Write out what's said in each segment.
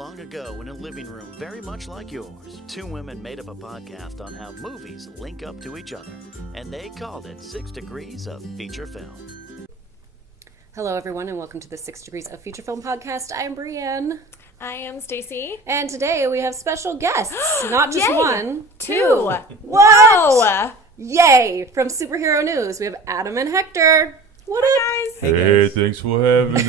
Long ago, in a living room very much like yours, two women made up a podcast on how movies link up to each other, and they called it 6 Degrees of Feature Film. Hello, everyone, and welcome to the 6 Degrees of Feature Film podcast. I am Brienne. I am Stacy. And today we have special guests. Not just Yay! one, Two. What? Yay! From Superhero News, we have Adam and Hector. What up, guys? Hey, thanks for having us.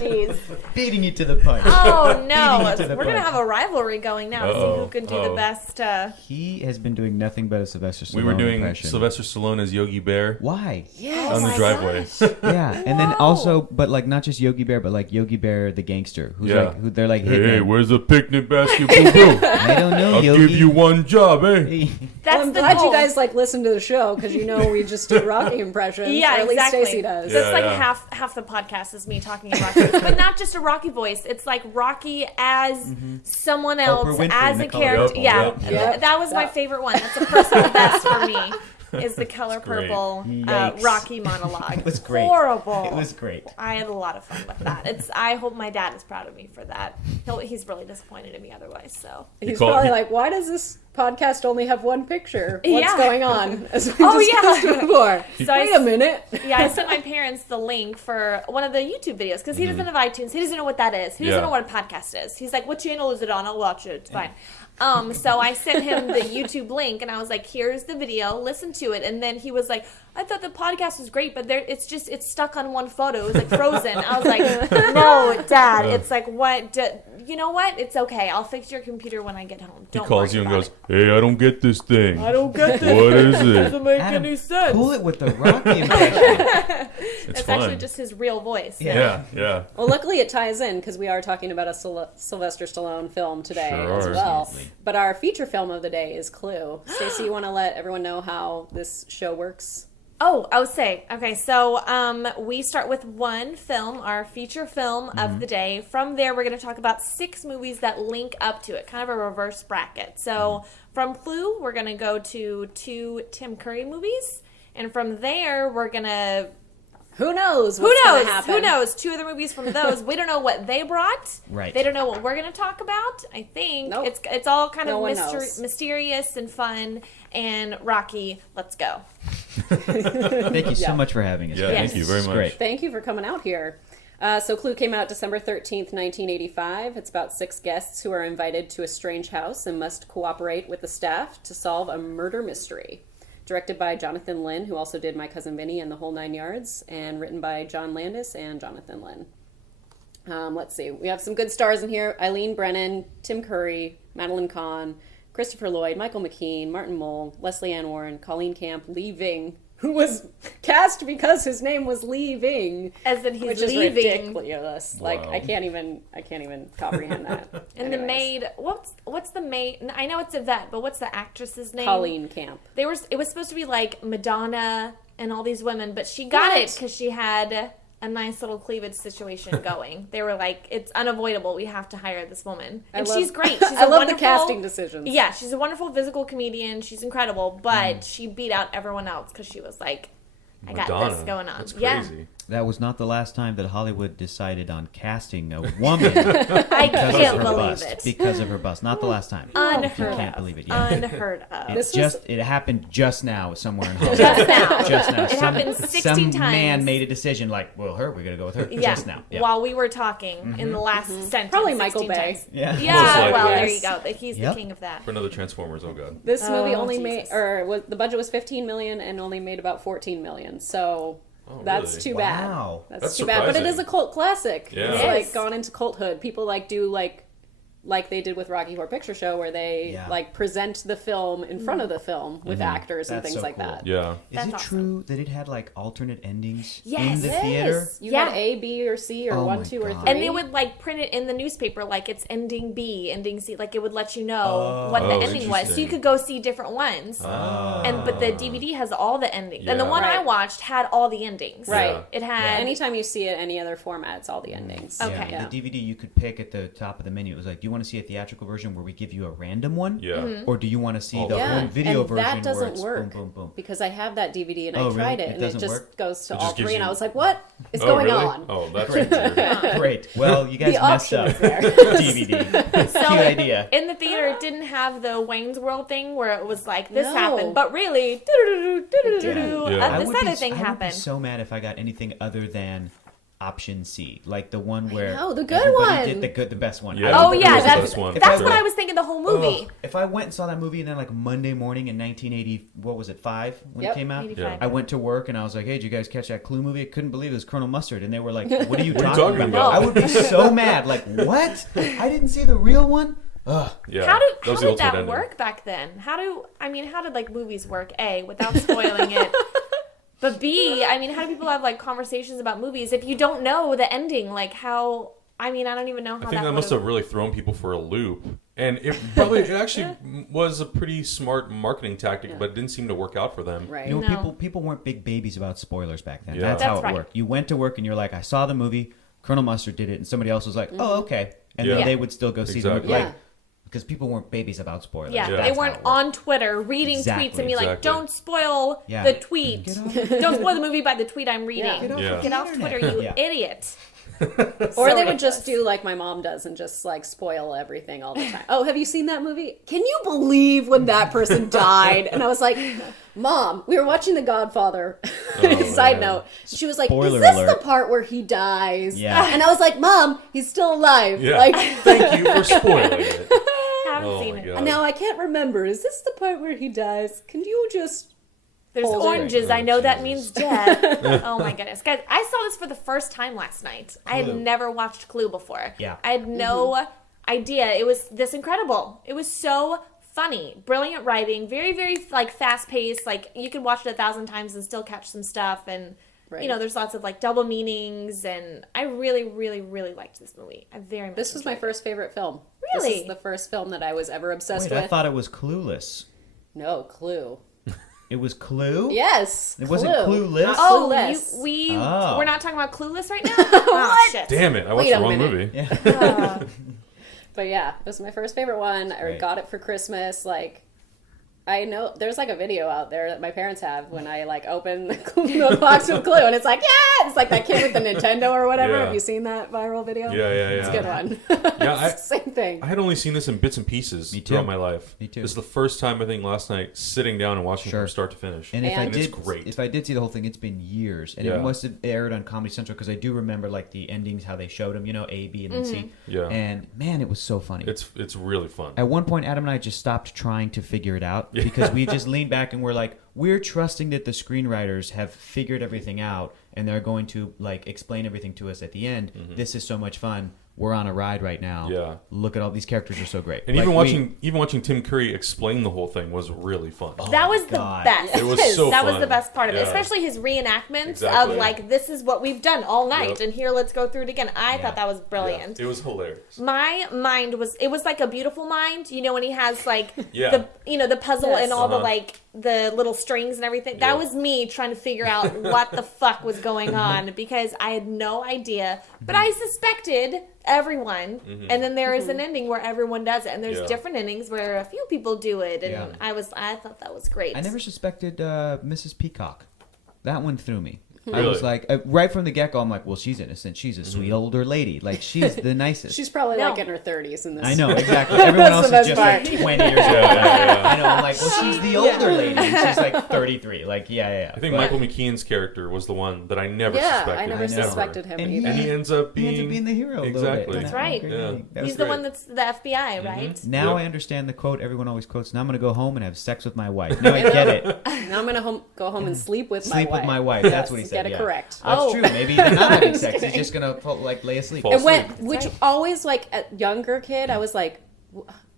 Jeez. Beating you to the punch. Oh, no. Beating you to the We're going to punch. have a rivalry going now. See who can do the best. He has been doing nothing but a Sylvester Stallone We were doing impression. Sylvester Stallone as Yogi Bear Why? Yes. on the driveway. Yeah, and then also, but like not just Yogi Bear, but like Yogi Bear the gangster, who's Yeah. like, who they're like hitting Hey, him. where's the picnic basket, boo-boo? I don't know, I'll Yogi. give you one job, eh? Hey. That's I'm the glad goal. you guys listen to the show because you know we just do Rocky impressions. Yeah, or at least exactly. Stacey does. So it's Yeah, like yeah. half the podcast is me talking in Rocky, but not just a Rocky voice. It's like Rocky as someone else, Oprah Winfrey, as a Nicole. character. Yep, Yeah, yep, yep. that was my favorite one. That's a personal best for me. Is the color great. purple Yikes. Rocky monologue? It was great. Horrible. It was great. I had a lot of fun with that. I hope my dad is proud of me for that. He's really disappointed in me otherwise. So He's call- probably he- like, why does this podcast only have one picture? What's Yeah. going on? As we Oh, discussed yeah. before. So I- Wait a minute. yeah, I sent my parents the link for one of the YouTube videos because he doesn't have iTunes. He doesn't know what that is. He doesn't Yeah. know what a podcast is. He's like, "What channel is it on? I'll watch it. It's fine." So I sent him the YouTube link and I was like, "Here's the video. Listen to it." And then he was like, "I thought the podcast was great, but it's stuck on one photo. It was like frozen." I was like, "No, Dad. It's like what? You know what? It's okay. I'll fix your computer when I get home. He Don't calls worry you and about goes, hey, I don't get this thing. I don't get this. What is it? Doesn't make Adam, any sense." cool it with the Rocky impression. It's It's fun. actually just his real voice. Yeah, yeah. Well, luckily it ties in because we are talking about a Sylvester Stallone film today Sure as are. well. Absolutely. But our feature film of the day is Clue. Stacey, you want to let everyone know how this show works? Oh, I would say. Okay, so we start with one film, our feature film of the day. From there, we're going to talk about 6 movies that link up to it, kind of a reverse bracket. So from Clue, we're going to go to 2 Tim Curry movies. And from there, we're going to... Who knows? Who What's gonna knows? happen? Who knows? 2 other movies from those. We don't know what they brought. Right. They don't know what we're going to talk about. I think Nope. it's all kind No of one knows. mysterious and fun. And Rocky, let's go. Thank you so much for having us. Yeah, guys. thank you very It's much. Great. Thank you for coming out here. So Clue came out December 13th, 1985. It's about 6 guests who are invited to a strange house and must cooperate with the staff to solve a murder mystery. Directed by Jonathan Lynn, who also did My Cousin Vinny and The Whole Nine Yards, and written by John Landis and Jonathan Lynn. Let's see. We have some good stars in here. Eileen Brennan, Tim Curry, Madeline Kahn, Christopher Lloyd, Michael McKean, Martin Mull, Leslie Ann Warren, Colleen Camp, Lee Ving, who was cast because his name was Lee Ving. As in he's Which is leaving. ridiculous. Like Wow. I can't even comprehend that. And the Anyways. maid, what's the maid? I know it's Yvette, but what's the actress's name? Colleen Camp. It was supposed to be like Madonna and all these women, but she got it What? because she had a nice little cleavage situation going. They were like, it's unavoidable. We have to hire this woman, and she's great. She's I a love the wonderful casting decisions. Yeah, she's a wonderful physical comedian. She's incredible, but she beat out everyone else because she was like, I got Madonna. this going on. That's Yeah. crazy. That was not the last time that Hollywood decided on casting a woman I because can't of her believe bust. it. Because of her bust. Not the last time. Unheard You can't of. believe it. Yeah. Unheard of. It happened just now somewhere in Hollywood. Just now. Just now. It happened 16 some times. man made a decision like, well, we're going to go with her Yeah. just now. Yeah. While we were talking in the last sentence. Probably Michael 16 Bay. times. Yeah. Yeah, Most likely. well, there Yes. you go. He's Yep. the king of that. For another Transformers, oh god. This movie Oh, only Jesus. the budget was 15 million and only made about 14 million. So Oh, that's really? too bad. Wow. That's That's too bad. But it surprising. is a cult classic. Yeah. It's It like is. gone into culthood. People do like they did with Rocky Horror Picture Show, where they Yeah. like present the film in front of the film with actors and That's things so like cool. that. Yeah. Is That's it awesome. true that it had like alternate endings Yes. in the Yes. theater? You Yeah. had A, B, or C, or Oh 1, my 2, or God. 3. And they would like print it in the newspaper, like it's ending B, ending C, like it would let you know what the Oh, ending was, so you interesting. could go see different ones. But the DVD has all the endings, and the Yeah. one I Right. watched had all the endings. Right. Yeah. It had Anytime you see it any other format, it's all the endings. Okay. Yeah, the DVD you could pick at the top of the menu. It was like, do you want to see a theatrical version where we give you a random one? Yeah. Or do you want to see Oh, the yeah. home video and version that doesn't where it's work boom, boom, boom? because I have that DVD and Oh, I really? tried it, It and it doesn't just work? goes to It all just gives three, and you- I was like, what is Oh, going really? on? Oh, that's weird. Great. Well, you guys The messed option up. is there. DVD. So Cute idea. in the theater, it didn't have the Wayne's World thing where it was like this No. happened, but really, Yeah. this other thing I would be happened. so mad if I got anything other than option C, like the one where know, the good everybody one. did the best one. Yeah. Oh It yeah, was the that's best one, that's for what sure. I was thinking the whole movie. If I went and saw that movie and then like Monday morning in 1980, what was it, 5 when Yep. it came out? 85. I went to work and I was like, hey, did you guys catch that Clue movie? I couldn't believe it was Colonel Mustard. And they were like, what are you What are you talking talking about? about? I would be so mad. Like, what? I didn't see the real one? Ugh. Yeah. How That did was the ultimate that ending. work back then? How did like movies work? A, without spoiling it. But B, I mean, how do people have like conversations about movies if you don't know the ending? Like how? I mean, I don't even know how I think that must would've- have really thrown people for a loop. And it actually was a pretty smart marketing tactic, but it didn't seem to work out for them. Right. You know, No. people weren't big babies about spoilers back then. Yeah. That's how That's it right. worked. You went to work and you're like, I saw the movie, Colonel Mustard did it, and somebody else was like, oh, okay. And Yeah. then they would still go see the movie. Exactly. Like, because people weren't babies about spoilers. Yeah, Yeah. they That's weren't how it worked. on Twitter reading Exactly. tweets and be like, Exactly. "Don't spoil Yeah. the tweet. Get off- Don't spoil the movie by the tweet I'm reading. Yeah. Get off, Yeah. Get off internet. Twitter, you Yeah. idiot." Or So they would ridiculous. just do like my mom does and just like spoil everything all the time. Oh, have you seen that movie? Can you believe when that person died? And I was like, Mom, we were watching The Godfather. Side man. note. She was like, Spoiler is this alert. the part where he dies? Yeah. And I was like, Mom, he's still alive. Yeah. Like, Thank you for spoiling it. Haven't Oh seen my it. god. now I can't remember. Is this the part where he dies? Can you just... There's Hold it. oranges. Oh, I know that Jesus. means death. Oh my goodness, guys! I saw this for the first time last night. I had Clue. never watched Clue before. Yeah. I had no idea it was this incredible. It was so funny, brilliant writing, very very like fast paced. Like you could watch it 1,000 times and still catch some stuff. And Right. you know, there's lots of like double meanings. And I really, really, really liked this movie. I very much. This was my enjoyed first favorite film. Really? This is the first film that I was ever obsessed Wait, I with. thought it was Clueless. No, Clue. It was Clue? Yes. It wasn't Clue. Clueless? Not Oh, Clueless. Oh. we're not talking about Clueless right now. Oh, shit. Damn it! I watched Wait the a wrong minute. movie. Yeah. But yeah, it was my first favorite one. I Right. got it for Christmas. Like, I know there's like a video out there that my parents have when I like open the box with Clue, and it's like, yeah, it's like that kid with the Nintendo or whatever. Yeah. Have you seen that viral video? Yeah, yeah, It's a good one. Yeah, Same thing. I had only seen this in bits and pieces Me too. throughout my life. Me too. This is the first time I think last night sitting down and watching Sure. from start to finish. And if I And it's did, great. if I did see the whole thing, it's been years, and Yeah. it must have aired on Comedy Central because I do remember like the endings, how they showed them, you know, A, B, and then C. Yeah. And man, it was so funny. It's really fun. At one point, Adam and I just stopped trying to figure it out because we just leaned back and we're like, we're trusting that the screenwriters have figured everything out and they're going to like explain everything to us at the end. This is so much fun. We're on a ride right now. Yeah. Look at all these characters are so great. And Like, even watching Tim Curry explain the whole thing was really fun. That was the God. best. It was so That was fun. the best part of it, Yeah. especially his reenactments Exactly. of like, this is what we've done all night, Yep. and here let's go through it again. I thought that was brilliant. Yeah, it was hilarious. My mind was like a beautiful mind, you know, when he has like Yeah. the puzzle Yes. and all the Uh-huh. like the little strings and everything. That Yeah. was me trying to figure out what the fuck was going on because I had no idea, but I suspected everyone. And then there is an ending where everyone does it, and there's Yeah. different endings where a few people do it, and Yeah. I thought that was great. I never suspected Mrs. Peacock. That one threw me. I Really? was like, right from the get-go, I'm like, well, she's innocent. She's a sweet older lady. Like, she's the nicest. She's probably No. like in her 30s in this. I know, exactly. Everyone else That's is the just best like 20 years old. Yeah. I know, I'm like, well, she's the older lady. And she's like 33. Like, yeah. I think But- Michael McKean's character was the one that I never Yeah, suspected. I never I know. suspected him And either. And he ends up He being, ends up being the hero. a little bit. Exactly. That's right. Great. Yeah. That was He's the great. one that's the FBI, right? Now Yep. I understand the quote everyone always quotes. Now I'm going to go home and have sex with my wife. Now I get it. Now I'm gonna go home and sleep with my Sleep wife. with my wife. That's Yes, what he said. Get it yeah. correct. That's Oh. true. Maybe they're not having sex. He's just going to like lay asleep. Fall It went, asleep. which right. always like a younger kid, I was like,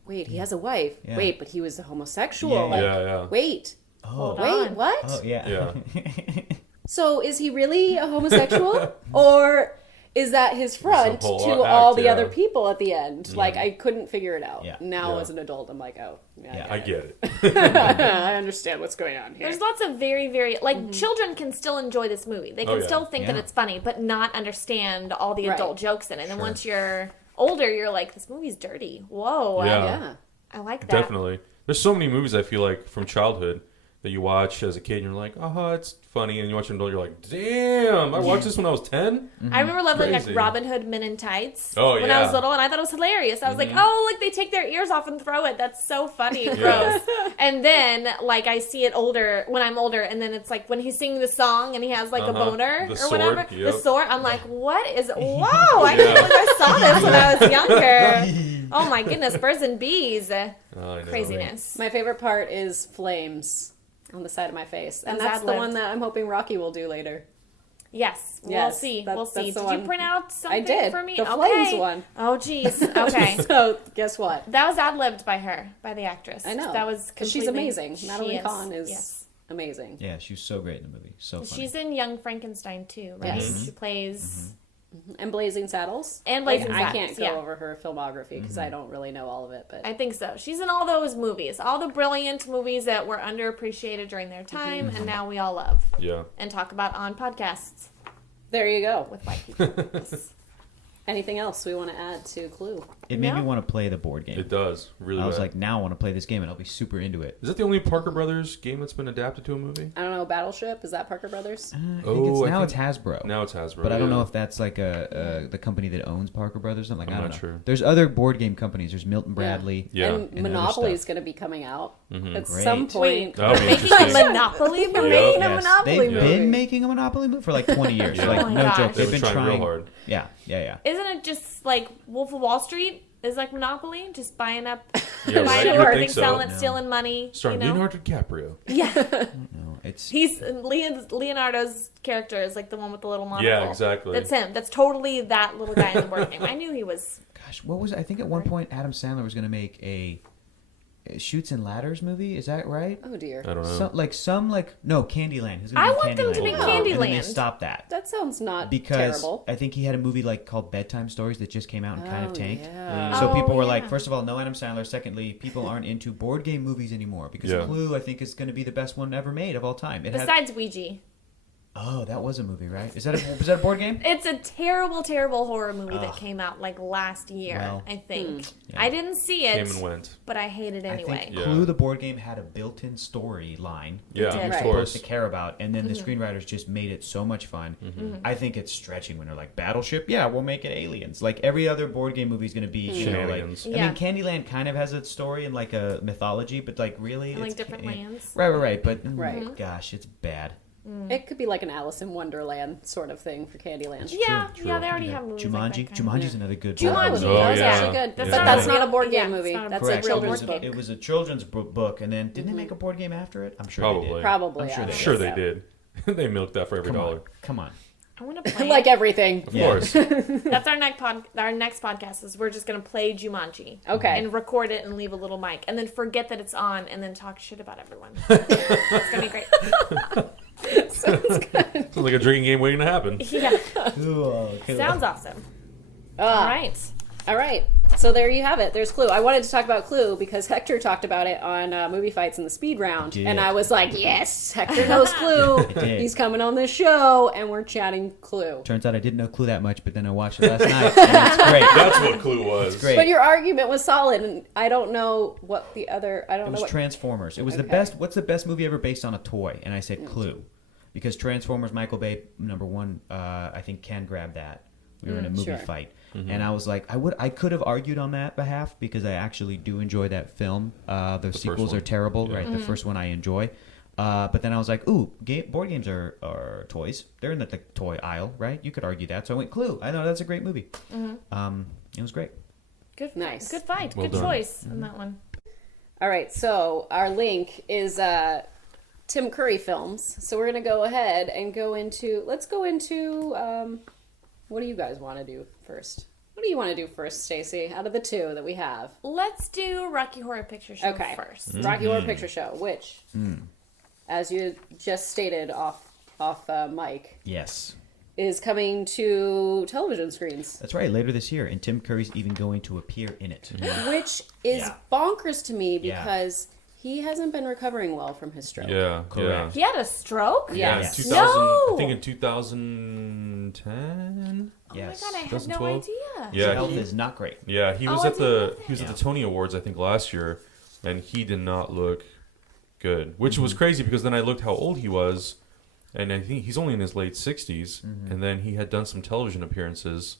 wait, he has a wife. Yeah. Wait, but he was a homosexual. Yeah, Like, yeah. wait, Oh. wait, what? Oh, yeah. Yeah. So is he really a homosexual, or is that his front whole to act, all the yeah. other people at the end? Like I couldn't figure it out. Yeah. Now Yeah. as an adult, I'm like, oh, yeah, I get it. I understand what's going on here. There's lots of very, very like children can still enjoy this movie. They can Oh, yeah. still think that Yeah. it's funny, but not understand all the Right. adult jokes in it. And Sure. once you're older, you're like, this movie's dirty. Whoa. Yeah. Yeah. I like that. Definitely. There's so many movies I feel like from childhood that you watch as a kid and you're like, it's funny. And you watch an adult, you're like, damn, I watched this when I was 10? I remember loving like crazy. Robin Hood Men in Tights Oh, when I was yeah. little, and I thought it was hilarious. I was like, oh, like they take their ears off and throw it. That's so funny and gross. And then like I see it when I'm older, and then it's like when he's singing the song and he has like a boner The or sword, whatever. yep. The sword. I'm like, what is? Whoa! I can't believe I saw this when I was younger. Oh my goodness, birds and bees. I know. Craziness. My favorite part is flames on the side of my face. And Is that's that the lived? one that I'm hoping Rocky will do later. Yes, we'll Yes, see. that's- We'll see. that's the Did you one. print out something I did. for me? The Okay. flames one. Oh, jeez. Okay. So, guess what? That was ad-libbed by her, by the actress. I know. That was Because she's completely- amazing. she Natalie is. Kahn is Yes. amazing. Yeah, she was so great in the movie. So funny. She's in Young Frankenstein too, right? Yes. She plays And Blazing Saddles. And Blazing I Saddles, can't go yeah. over her filmography because I don't really know all of it. But I think so. She's in all those movies, all the brilliant movies that were underappreciated during their time, and now we all love Yeah. and talk about on podcasts there you go. with white people. Yes. Anything else we want to add to Clue? It made No. me want to play the board game. It does. Really I was bad. like, now I want to play this game, and I'll be super into it. Is that the only Parker Brothers game that's been adapted to a movie? I don't know. Battleship? Is that Parker Brothers? I think Oh, I now think- it's Hasbro. Now it's Hasbro. But I don't yeah. know if that's like the company that owns Parker Brothers. Something like I'm I don't not know. sure. There's other board game companies. There's Milton Bradley. Yeah. And other Monopoly is stuff. going to be coming out at Great. some point. That would be Making a interesting. Monopoly They're movie? making a Yes, Monopoly they've movie. been making a Monopoly movie for like 20 years. Yeah. Like Oh my no gosh. joke, They've they've been been trying real hard. Yeah. Isn't it just like Wolf of Wall Street? Is like Monopoly? Just buying up, Yeah, right? buying You up would everything, think so. selling it, No. stealing money. Starring you know? Leonardo DiCaprio. Yeah. No, it's He's Leonardo's character is like the one with the little monocle. Yeah, exactly. That's him. That's totally that little guy in the board game. I knew he was. gosh, what was I think at one point Adam Sandler was going to make a Shoots and Ladders movie. Is that right? Oh, dear. I don't know. No, Candyland. Who's I gonna want them to Candyland. make And then they Candyland. stopped that. That sounds not Because terrible. I think he had a movie like called Bedtime Stories that just came out and kind of tanked. Yeah. So Oh, people were yeah. like, first of all, no Adam Sandler. Secondly, people aren't into board game movies anymore because Yeah. Clue, I think, is going to be the best one ever made of all time. It had, Besides Ouija. oh, that was a movie, right? Was that a board game? It's a terrible, terrible horror movie that came out like last year, Well, I think. Yeah. I didn't see it, Came and went. but I hate it I anyway. think Yeah. Clue, the board game, had a built-in storyline Yeah, did. of Right. course. supposed to care about, and then the screenwriters just made it so much fun. I think it's stretching when they're like, Battleship, yeah, we'll make it aliens. Like every other board game movie is going to be, you know, like, Shenanigans. I Yeah. mean, Candyland kind of has a story and like a mythology, but like really, And, like, it's different lands. Right. But Right. gosh, it's bad. It could be like an Alice in Wonderland sort of thing for Candyland. Yeah, True. yeah, they already have movies like Jumanji. that kind of- Jumanji's another good. Jumanji. board That movie. Oh, was yeah. actually good. That's But not that's a- not a board yeah, game it's movie. not a That's Correct. a It was, children's board book. game. it was a children's book, and then didn't they make a board game after it? I'm sure they Probably. did. Probably, I'm sure yeah. they I'm did. sure they Yeah. did. They milked that for every Come dollar. on, come on. I want to play Like it. everything. Of Yeah. course. That's our next podcast is we're just going to play Jumanji. Okay. And record it and leave a little mic. And then forget that it's on and then talk shit about everyone. It's going to be great. Sounds good. Sounds like a drinking game waiting to happen. Yeah. Okay. Sounds awesome. Ah, All right. All right. So there you have it. There's Clue. I wanted to talk about Clue because Hector talked about it on Movie Fights in the Speed Round. He did. And I was like, yes, Hector knows Clue. did. He's coming on this show, and we're chatting Clue. Turns out I didn't know Clue that much, but then I watched it last night, and it's great. That's what Clue was. It's great. But your argument was solid, and I don't know what the other... I don't It know was what... Transformers. It was the Okay. best. What's the best movie ever based on a toy? And I said Clue, because Transformers, Michael Bay, #1. I think can grab that. We were in a movie sure. fight, and I was like, I could have argued on that behalf because I actually do enjoy that film. The sequels one. are terrible, Yeah. right? The first one I enjoy. But then I was like, ooh, board games are toys. They're in the toy aisle, right? You could argue that. So I went Clue. I know that's a great movie. It was great. Good. Nice. Good fight. Well Good done. choice in that one. All right, so our link is Tim Curry films. So we're going to go ahead and let's go into, what do you guys want to do first? What do you want to do first, Stacey, out of the two that we have? Let's do Rocky Horror Picture Show Okay. first. Rocky Horror Picture Show, which, as you just stated off mic, Yes. is coming to television screens, That's right. Later this year, and Tim Curry's even going to appear in it. which is Yeah. bonkers to me Yeah. because he hasn't been recovering well from his stroke. Yeah. Correct. He had a stroke? Yeah. Yeah. Yes. 2000, No! I think in 2010 2010. Yes. Oh my god, I had no 2012? idea. Yeah, Health is not great. Yeah, he was I at didn't know the that. he was at Yeah. the Tony Awards I think last year, and he did not look good, which was crazy because then I looked how old he was, and I think he's only in his late 60s, and then he had done some television appearances,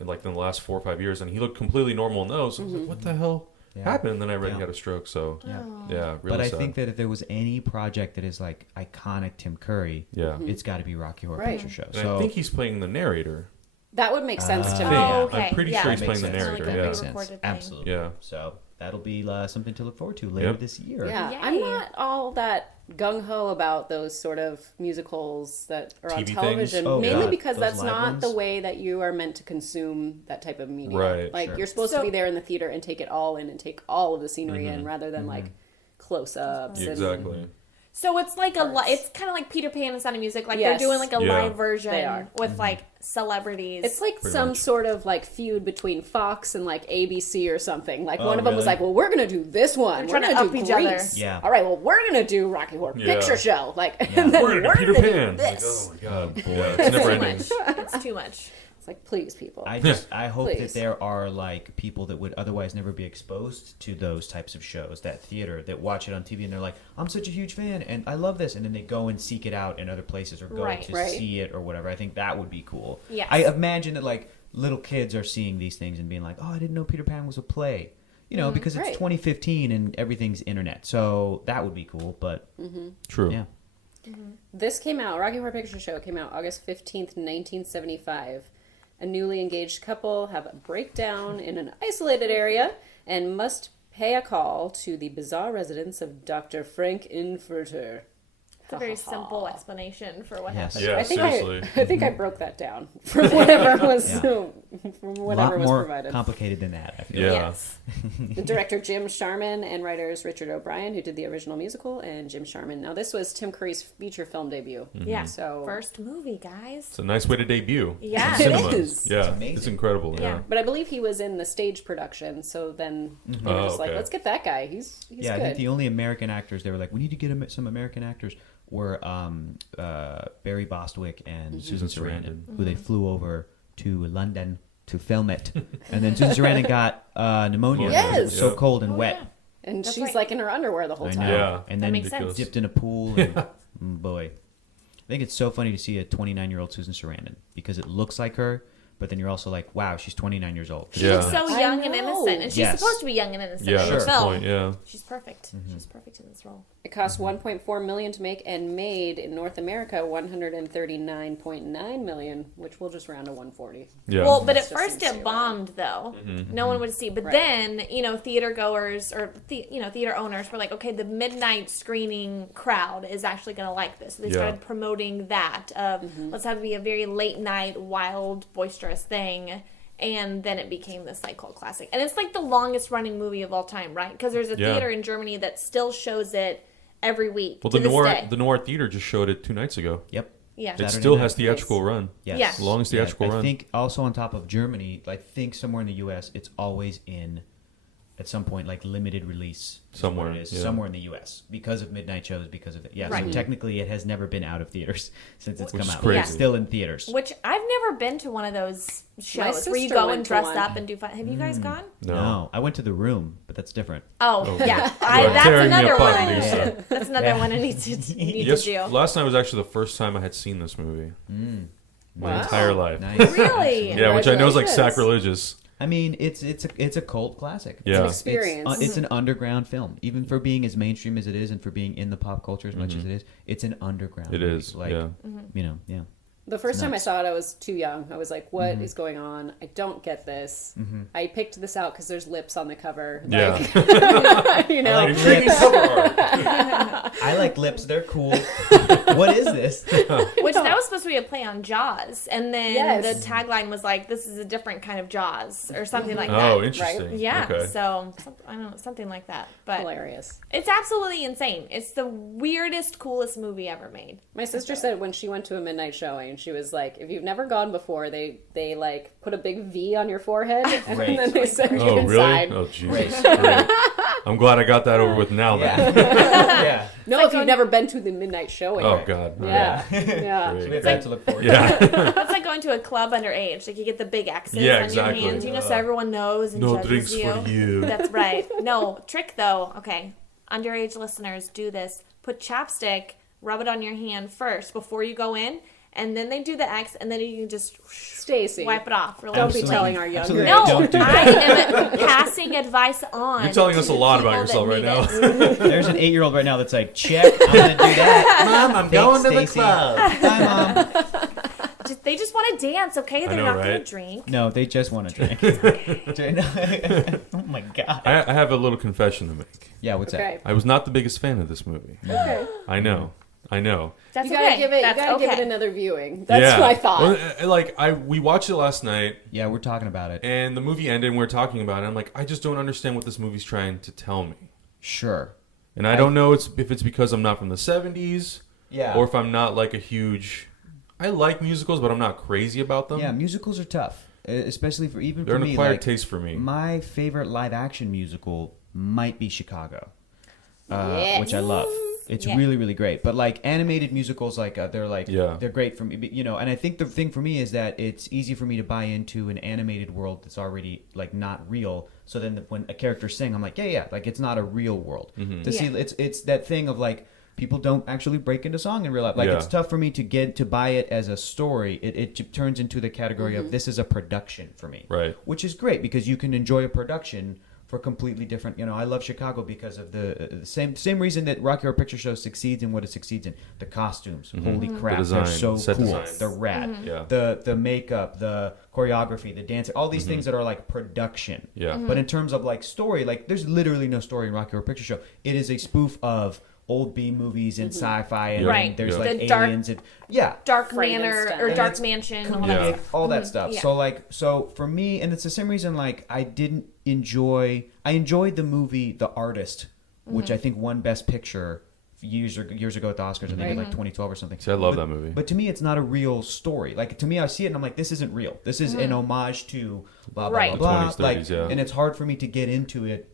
in the last 4 or 5 years, and he looked completely normal in those. I was like, what the hell Yeah. happened? And then I read he Yeah. had a stroke. So Yeah. yeah, really But I sad. think that if there was any project that is like iconic Tim Curry, yeah, it's got to be Rocky Horror Right. Picture Show. and So I think he's playing the narrator. That would make sense to I me. think. Oh, okay. I'm pretty Yeah. sure he's that playing makes the sense. narrator. Like a Yeah, Makes sense. recorded thing. Absolutely. Yeah. So that'll be something to look forward to later Yep. this year. Yeah, Yay. I'm not all that gung ho about those sort of musicals that are on TV television, things? Oh, mainly God, because those that's live not ones? the way that you are meant to consume that type of media. Right, Like sure. you're supposed to So- be there in the theater and take it all in and take all of the scenery in, rather than like close-ups. Yeah, and- exactly. So it's like Parts. it's kind of like Peter Pan and Sound of Music. Like Yes. they're doing like a Yeah. live version They are. with like celebrities. It's like Pretty some much. sort of like feud between Fox and like ABC or something. Like one of them was really? like, "Well, we're gonna do this one. They're trying to gonna up do each other. Grease. Yeah. All right. Well, we're gonna do Rocky Horror Yeah. Picture Show. Like, and then We're gonna do Peter gonna Pan. do Like, this. oh my god, boy. yeah, it's never too ending. much. It's too much. It's like, please, people. I hope that Please. there are like people that would otherwise never be exposed to those types of shows, that theater, that watch it on TV and they're like, I'm such a huge fan and I love this, and then they go and seek it out in other places or go Right. to Right. see it or whatever. I think that would be cool. Yes. I imagine that like little kids are seeing these things and being like, oh, I didn't know Peter Pan was a play. You know, because it's Right. 2015 and everything's internet. So that would be cool, but True. yeah. This came out, Rocky Horror Picture Show came out August 15th, 1975. A newly engaged couple have a breakdown in an isolated area and must pay a call to the bizarre residence of Dr. Frank Infurter. It's a very simple explanation for what Yes. happened. Yeah, I think seriously. I think I broke that down from whatever was Yeah. from A whatever lot was more provided. complicated than that, I feel. Yeah. Yes. The director Jim Sharman and writers Richard O'Brien, who did the original musical, and Jim Sharman. Now this was Tim Curry's feature film debut. Yeah. So First movie, guys. It's a nice way to debut. Yeah. in It cinemas. is. Yeah, It's it's, amazing. incredible. Yeah. Yeah. But I believe he was in the stage production, so then they were Oh, just like, okay. let's get that guy. He's Yeah, I good. think the only American actors they were like, we need to get some American actors were Barry Bostwick and Susan Sarandon, who they flew over to London to film it, and then Susan Sarandon got pneumonia. Yes. It was so Yeah. cold and Oh, wet. yeah. and That's she's right. like in her underwear the whole I time. know. Yeah. And That then makes sense. dipped in a pool. And, boy, I think it's so funny to see a 29-year-old Susan Sarandon because it looks like her, but then you're also like, wow, she's 29 years old. She Yeah. looks so I young and know. innocent, and she's Yes. supposed to be young and innocent Yeah, in the that's the film. point. Yeah. She's perfect. She's perfect in this role. It cost $1.4 million to make and made in North America $139.9 million, which we'll just round to 140. Yeah. Well, but at Just first seems to it be bombed though. No one would see. But Right. then, theater goers or theater owners were like, okay, the midnight screening crowd is actually going to like this. So they Yeah. started promoting that of let's have it be a very late night, wild, boisterous thing. And then it became this like cult classic. And it's like the longest running movie of all time, right? Because there's a Yeah. theater in Germany that still shows it every week. Well, to the this Noir day. the Noir Theater just showed it 2 nights ago. Yep. Yeah. It Saturday still night. has theatrical run. Yes. Yeah. Longest theatrical I run. think also on top of Germany, I think somewhere in the U.S., it's always in, at some point, like limited release. is what Somewhere, it is. yeah. Somewhere in the U.S. because of midnight shows, because of it. Yeah, Right. so technically it has never been out of theaters since it's Which come is out. crazy. It's still in theaters. Which I've never been to one of those shows where you sister go went and to dress one. up and do fun. Have you guys gone? No, I went to The Room, but that's different. Oh, Oh, yeah. God. You are That's tearing me another apart, one. Lisa. That's another Yeah. one I need to Yes, do. last night was actually the first time I had seen this movie. My Wow. entire life. Nice. Really? Yeah, which I know is like Congratulations. sacrilegious. I mean, it's a cult classic. Yeah. It's an experience. It's an underground film, even for being as mainstream as it is, and for being in the pop culture as much as it is. It's an underground. It movie. is, like yeah. yeah. The first time I nuts. saw it, I was too young. I was like, "What is going on? I don't get this." I picked this out because there's lips on the cover. Yeah. Like, you know. Intriguing cover art. I like lips; they're cool. What is this? Which that was supposed to be a play on Jaws, and then Yes. the tagline was like, "This is a different kind of Jaws" or something like Oh, that. interesting. Yeah, Okay. so I don't know, something like that. But Hilarious. it's absolutely insane. It's the weirdest, coolest movie ever made. My sister said when she went to a midnight showing, she was like, "If you've never gone before, they like put a big V on your forehead, and Great. then they send you Oh, really? inside." Oh, Jesus. Great. I'm glad I got that over with now. Then. Yeah. No, if you've never been to the midnight showing. Oh God. Yeah. Yeah. Great. So we have that to look forward to. Yeah. It's like going to a club underage. Like you get the big X's Yeah, on exactly. your hands, you know, so everyone knows and No judges drinks you. for you. That's right. No, trick though. Okay. Underage listeners, do this. Put chapstick, rub it on your hand first before you go in, and then they do the X, and then you can just Stacy, wipe it off. Really don't be quickly. telling our younger Absolutely. No, Don't do I that. am passing advice on. You're telling us to a lot the about people yourself that right need now. it. There's an 8-year-old right now that's like, check, I'm gonna do that. Mom, I'm Thanks, going to the Stacy. club. Bye, Mom. They just want to dance, okay? They're know, not going right? to drink. No, they just want to drink. Oh my god. I have a little confession to make. Yeah, what's Okay. I was not the biggest fan of this movie. Okay. I know. That's You gotta okay. give it. That's you gotta give okay. it another viewing. That's yeah. my thought. Well, we watched it last night, that? Yeah, we're talking about it. and the movie ended, and we are talking about it. I'm like, I just don't understand what this movie's trying to tell me, Sure. and I don't know if it's because I'm not from the '70s, Yeah. or if I'm not like a huge. I like musicals, but I'm not crazy about them. Yeah, musicals are tough, especially for They're for an me. acquired Like, taste for me. my favorite live action musical might be Chicago, Yes. which I love. It's Yeah. really, really great. But like animated musicals, like Yeah. they're great for me. But, you know, and I think the thing for me is that it's easy for me to buy into an animated world that's already like not real. So then when a character sing, I'm like, yeah, like it's not a real world. Mm-hmm. To see, it's that thing of like people don't actually break into song in real life. Like Yeah. it's tough for me to get to buy it as a story. It turns into the category of this is a production for me, Right. which is great because you can enjoy a production for completely different. You know, I love Chicago because of the same reason that Rocky Horror Picture Show succeeds in what it succeeds in. The costumes, holy crap, The design, they're so set cool. design. They're rad. Yeah. The makeup, the choreography, the dancing, all these things that are like production. Yeah. But in terms of like story, like there's literally no story in Rocky Horror Picture Show. It is a spoof of old B movies and sci-fi, and Right. there's Yeah. like The dark- aliens and yeah. Dark Manor Frankenstein. or And Dark it's Mansion, all Yeah. that Like, stuff. all that stuff. Yeah. So for me, and it's the same reason like I enjoyed the movie The Artist, which I think won Best Picture years ago at the Oscars. I think in like 2012 or something. See, I love that movie. But to me, it's not a real story. Like to me, I see it and I'm like, this isn't real. This is an homage to blah blah Right. blah blah. The 20s, like, 30s, yeah. and it's hard for me to get into it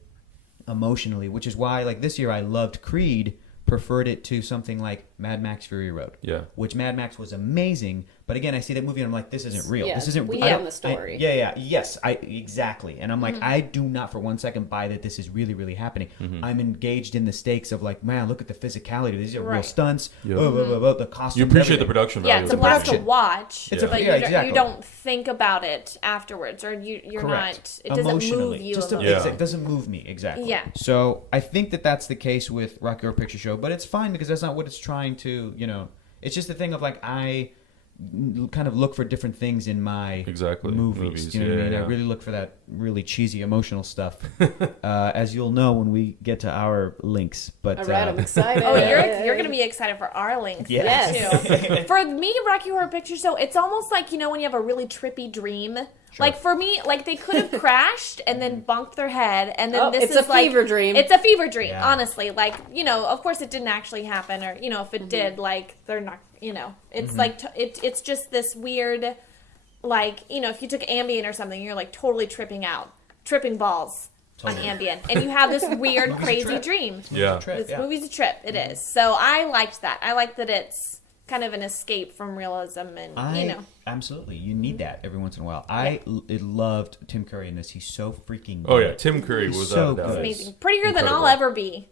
emotionally, which is why like this year I loved Creed. Preferred it to something like Mad Max Fury Road. Yeah. Which Mad Max was amazing, but again, I see that movie and I'm like, this isn't real. Yeah, This isn't. we I get don't- the story. Yes, exactly. And I'm like, I do not for one second buy that this is really, really happening. I'm engaged in the stakes of like, man, look at the physicality. These are real Right. stunts. Yeah. The costumes. You appreciate the everything. production value. Yeah, it's a of the blast to movie. watch, It's a- but yeah, you exactly. don't think about it afterwards, or you're Correct. not. It doesn't Emotionally. move you. Just emotionally. Yeah. it doesn't move me exactly. Yeah. So I think that that's the case with Rocky Horror Picture Show, but it's fine because that's not what it's trying to. You know, it's just the thing of like I kind of look for different things in my Exactly. movies. You know what I mean? Yeah. I really look for that really cheesy emotional stuff, as you'll know when we get to our links. But All right, I'm excited. Oh, you're gonna be excited for our links Yes. too. For me, Rocky Horror Picture Show, it's almost like when you have a really trippy dream. Like for me, like they could have crashed and then bunked their head, and then Oh, this it's is a like fever dream. It's a fever dream, Yeah. honestly. Like of course it didn't actually happen, or if it did, like they're not. It's like it's just this weird, like if you took Ambien or something, you're like totally tripping balls on Ambien, and you have this weird, Movie's a crazy trip. dream. Yeah. This movie's a trip. It is. So I liked that. I like that it's kind of an escape from realism, and Absolutely, you need that every once in a while. I loved Tim Curry in this. He's so freaking. Oh good. yeah, Tim Curry He's was so that good. amazing. Prettier than I'll Incredible. ever be.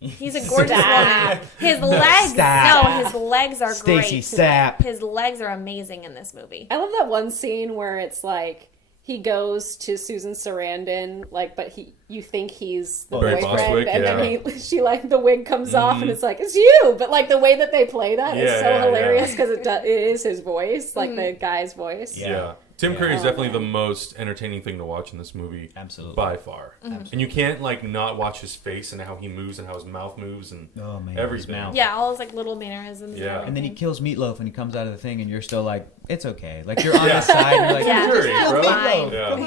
He's a gorgeous woman. His legs, Stop. his legs are Stacy great. Sapp. His legs are amazing in this movie. I love that one scene where it's like he goes to Susan Sarandon, like, but you think he's the Barry boyfriend, Bostwick, and yeah. then she like the wig comes off, and it's like it's you, but like the way that they play that is Yeah, so yeah, hilarious because it is his voice, like the guy's voice. Yeah. Tim Curry is definitely the most entertaining thing to watch in this movie. Absolutely. By far. And you can't like not watch his face and how he moves and how his mouth moves and Oh, man, his everything. mouth. Yeah, all his like little mannerisms. Yeah. And then he kills Meatloaf and he comes out of the thing and you're still like, it's okay. Like you're on his side and you're like, Yeah. Curry, It's bro. fine. Yeah. come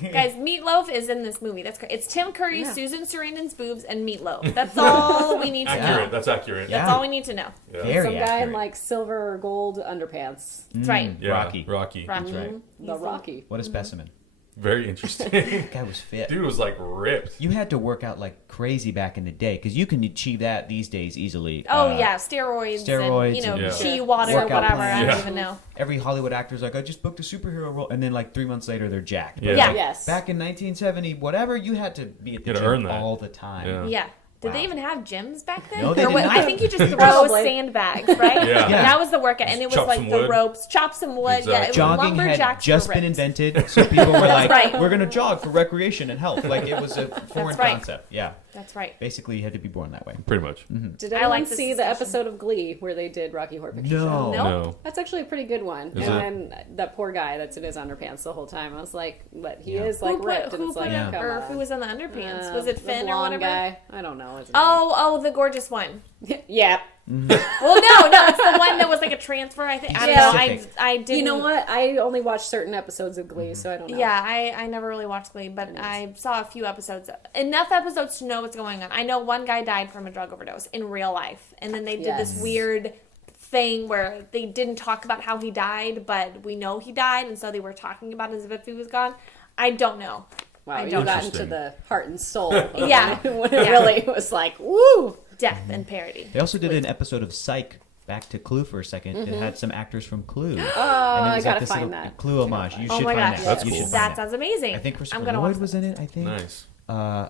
on. Guys, Meatloaf is in this movie. That's great. It's Tim Curry, Susan Sarandon's boobs, and Meatloaf. That's all we need to know. Accurate. That's accurate. Yeah. That's all we need to know. Yeah. Very Some guy in accurate. like silver or gold underpants. That's right. Yeah. Rocky. Rocky. Rocky. That's right. The Rocky. What a specimen. Very interesting. That guy was fit. Dude was like ripped. You had to work out like crazy back in the day because you can achieve that these days easily. Oh yeah, steroids and and, chi water or workout whatever. plans. I don't even know. Every Hollywood actor's like, I just booked a superhero role, and then like 3 months later they're jacked. Yeah. Yeah. Yes. Back in 1970, whatever, you had to be at the You had to gym earn that. all the time. Yeah. Yeah. Did Wow. they even have gyms back then? No, they Or did what- not. I think you just throw Probably. sandbags, right? Yeah. Yeah. That was the workout, and it was Chop like some the wood. ropes, chop some wood. Exactly. Yeah, it was Jogging had lumberjacks just were been ripped. invented, so people were like, right. we're going to jog for recreation and health. Like, it was a foreign right. concept. Yeah. That's right. Basically, you had to be born that way. Pretty much. Did I anyone like this see the discussion. episode of Glee where they did Rocky Horror Picture No. Show? No. No. That's actually a pretty good one. Is and then that poor guy that's in his underpants the whole time. I was like, but he Yeah. is like Who ripped, put, and who it's put like, Yeah. it, come or on. who was on the underpants? Was The it Finn or blonde whatever? guy? I don't know. His name. Oh, the gorgeous one. yeah. Well, no, it's the one that was like a transfer. I think. I don't know. Specific. I didn't. You know what? I only watched certain episodes of Glee, so I don't know. Yeah, I never really watched Glee, but I saw a few episodes. Enough episodes to know what's going on. I know one guy died from a drug overdose in real life, and then they did this Yes. weird thing where they didn't talk about how he died, but we know he died, and so they were talking about it as if he was gone. I don't know. Wow, I you don't got Interesting. into the heart and soul. Of Yeah. it, when it Yeah. really was like, woo. Death and parody. They also did an episode of Psych, back to Clue for a second. It had some actors from Clue. Oh, I was gotta this find little that. Clue homage. You Oh should my find gosh, that. That's You cool. should find That that. sounds amazing. I think Christopher I'm gonna Lloyd watch was in it, I think. Nice. I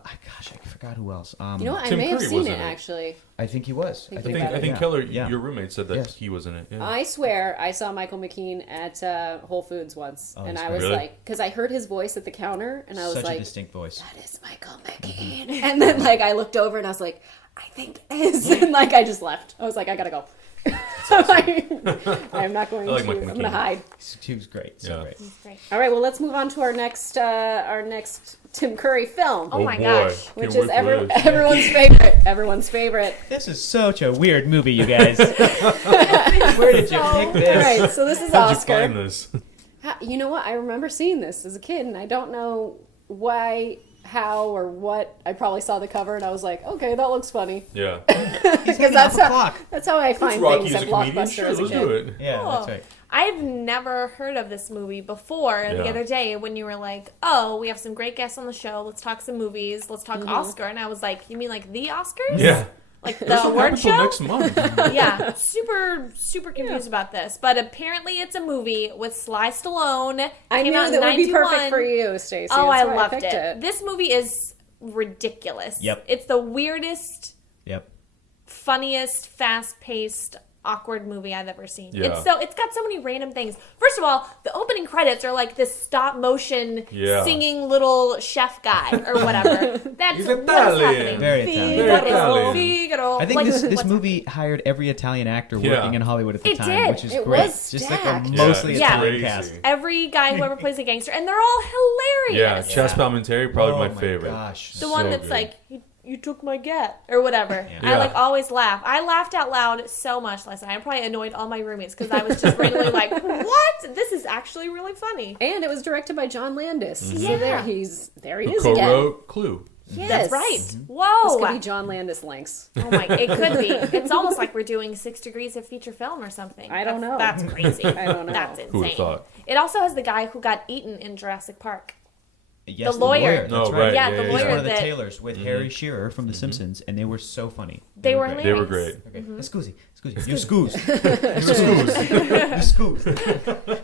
forgot who else. You know what? I Tim may have Curry seen was it in it. actually. I think he was. Think I think about it. yeah. Keller, Yeah. your roommate, said that Yes. he was in it. Yeah. I swear I saw Michael McKean at Whole Foods once, Oh, and that's I great. was Really? like, because I heard his voice at the counter, and I was Such like, a distinct voice. that is Michael McKean. And then like I looked over and I was like, I think it is. And like I just left. I was like, I gotta go. I'm not going I like to. Michael I'm gonna McKean. hide. He was great. So Yeah. great. Great. All right. Well, let's move on to our next Tim Curry film, Oh my boy. gosh. which Can't is wait for this. everyone's favorite. Everyone's favorite. This is such a weird movie, you guys. Where did you pick All this? right. So this is How'd you Oscar. find this? You know what? I remember seeing this as a kid, and I don't know why, how, or what. I probably saw the cover, and I was like, okay, that looks funny. Yeah. Because That's how I find Rocky things is at a comedian. Blockbuster Sure, as a let's kid. do it. Yeah, Cool. that's right. I've never heard of this movie before. The Yeah. other day when you were like, "Oh, we have some great guests on the show. Let's talk some movies. Let's talk Oscar." And I was like, "You mean like the Oscars? Yeah. Like the This will award happen till show?" next month. Yeah, super confused about this. But apparently, it's a movie with Sly Stallone. I Came knew out in that would be 91. perfect for you, Stacey. Oh, That's I why loved picked it. This movie is ridiculous. Yep. It's the weirdest, Yep. funniest, fast-paced, awkward movie I've ever seen. Yeah. It's got so many random things. First of all, the opening credits are like this stop motion Yeah. singing little chef guy or whatever. That's He's what is Italian. happening. Very Italian. Very Italian. Figaro. I think Like, this what's- movie hired every Italian actor Yeah. working in Hollywood at the It time, did. which is It great. was Just like a stacked. mostly Yeah. Italian Crazy. cast. every guy who ever plays a gangster, and they're all Yeah, hilarious. Chess Palminteri, probably Oh my favorite. Gosh. The one So that's good. like, you took my get, or whatever. Yeah. I like always laugh. I laughed out loud so much last night. I probably annoyed all my roommates because I was just randomly like, what? This is actually really funny. And it was directed by John Landis. Mm-hmm. So Yeah. there he is Who again. co-wrote Clue. Yes. That's right. This Whoa. could be John Landis links. Oh my, it could be. It's almost like we're doing 6 Degrees of feature film or something. I don't know. That's crazy. I don't know. That's insane. Who would've thought? It also has the guy who got eaten in Jurassic Park. Yes, The lawyer. That's Oh, right. right. Yeah, Yeah, the yeah, He's lawyer one of the that Taylors with Harry Shearer from The Simpsons, and they were so funny. they were great. They were hilarious. great. Okay. Scusi. You scoos. You scoos.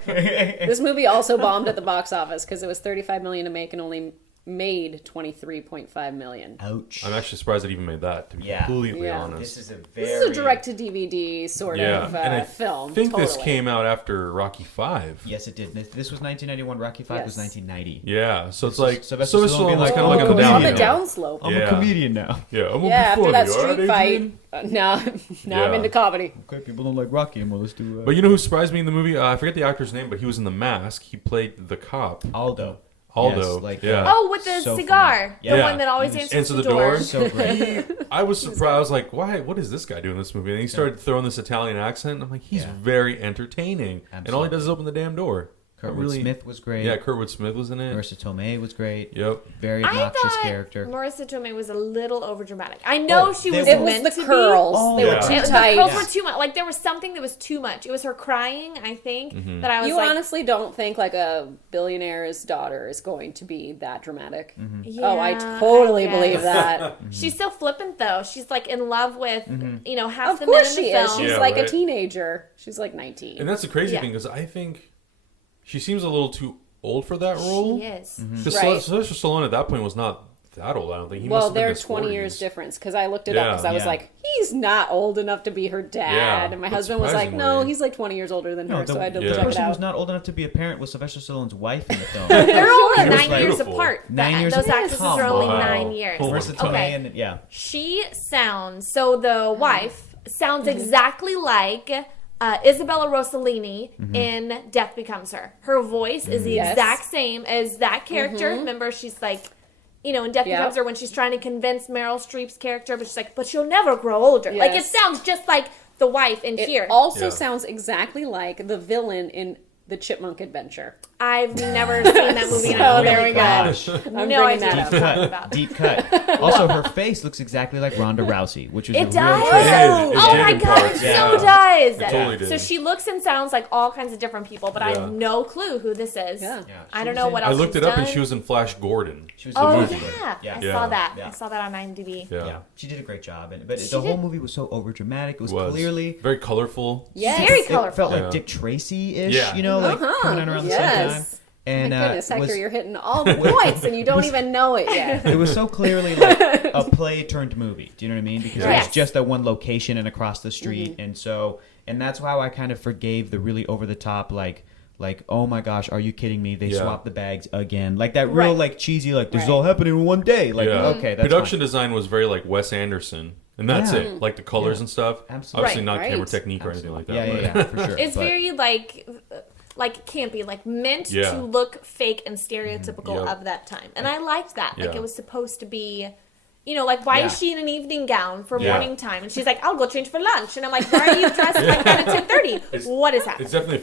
This movie also bombed at the box office because it was $35 million to make and only made $23.5 million. Ouch. I'm actually surprised it even made that, to be Yeah. completely Yeah. honest. This is a very. This is a direct-to-DVD sort of and I film. think this totally. came out after Rocky 5. Yes, it did. This was 1991. Rocky 5 was Yes. 1990. Yeah, so it's This like is Sylvester Sylvester Stallone being Stallone was like, kind of "I'm like a on the On comedian the downhill. downslope. I'm Yeah. a comedian now. Yeah, I'm Yeah, after that funny, street alright, fight, Adrian? now I'm Yeah. into comedy. Okay, people don't like Rocky anymore. Let's do. But you know who surprised me in the movie? I forget the actor's name, but he was in The Mask. He played the cop. Aldo. Aldo, Yes, like, yeah. Oh, with the So cigar. funny. The Yeah. one that always He just answers answered the the door. door. So great. I was surprised. I was like, why? What is this guy doing in this movie? And he started throwing this Italian accent. I'm like, he's Yeah. very entertaining. And all he Absolutely. does is open the damn door. Kurtwood Smith was great. Yeah, Kurtwood Smith was in it. Marissa Tomei was great. Yep. Very I obnoxious thought character. Marissa Tomei was a little overdramatic. I know she was It was meant the to curls. Oh, They were yeah. too be. The tight. curls were too much. Like there was something that was too much. It was her crying, I think, that I was You like, honestly don't think like a billionaire's daughter is going to be that dramatic? yeah, Oh, I totally guess. believe that. She's so flippant though. She's like in love with half Of the men course in the she film. is. She's Yeah, like a right. teenager. She's like 19. And that's the crazy Yeah. thing, because I think she seems a little too old for that role. She is. Because Right. Sylvester Stallone at that point was not that old, I don't think. He must Well, have been in they're his 20 40s. years difference because I looked it up because I was Yeah. like, he's not old enough to be her dad. Yeah, And my but husband was like, no, surprisingly- he's like 20 years older than No, her. So I had to yeah. the check it person who's out. not old enough to be a parent was Sylvester Stallone's wife in the film. They're only She was 9 like- years Beautiful. apart. 9 years Those apart? actresses Come are only on. 9 years. Oh my Marissa God. Tomei and yeah. She sounds, so the wife sounds exactly like Isabella Rossellini in Death Becomes Her. Her voice is the Yes. exact same as that character. Remember, she's like, in Death Yep. Becomes Her when she's trying to convince Meryl Streep's character, but she's like, but she'll never grow older. Like, it Yes. sounds just like the wife in It here. also Yeah. sounds exactly like the villain in The Chipmunk Adventure. I've never seen that movie. and So I there really we go. Gosh. I'm No bringing idea that what up. I'm talking about. Deep cut. Also, her face looks exactly like Ronda Rousey, which was a It real does. treat. It Oh did my in god, parts, it yeah. so does. It totally did. So she looks and sounds like all kinds of different people, but I Yeah. have no clue who this is. Yeah. Yeah, I she don't was know in- what I else. looked she's it up, done. and she was in Flash Gordon. She was Oh the yeah. movie. I Yeah. saw that. Yeah. I saw that on IMDb. Yeah. Yeah, she did a great job, but She the whole did. movie was so overdramatic. It was, It was clearly very colorful. Yes. Very It colorful. felt Yeah. like Dick Tracy-ish, Yeah. like coming in around the same time. Yes. And My goodness, Hector, was- you're hitting all the points and you don't even know it yet. it was so clearly like a play turned movie. Do you know what I mean? Because it Yes. was just that one location and across the street, and that's how I kind of forgave the really over the top like oh my gosh, are you kidding me? They Yeah. swapped the bags again, like that real Right. like cheesy like this is Right. all happening in one day. Like Yeah. okay, that's Production fine. design was very like Wes Anderson, and that's Yeah. it. Like the colors Yeah. and stuff. Absolutely. Obviously not Right. camera technique or anything like that. Yeah, but- for sure. It's But- very like campy, like meant Yeah. to look fake and stereotypical Yep. of that time. And I liked that. Like Yeah. it was supposed to be, like why Yeah. is she in an evening gown for Yeah. morning time? And she's like, I'll go change for lunch. And I'm like, why are you dressed like that at 10:30? It's- What is It's happening? definitely a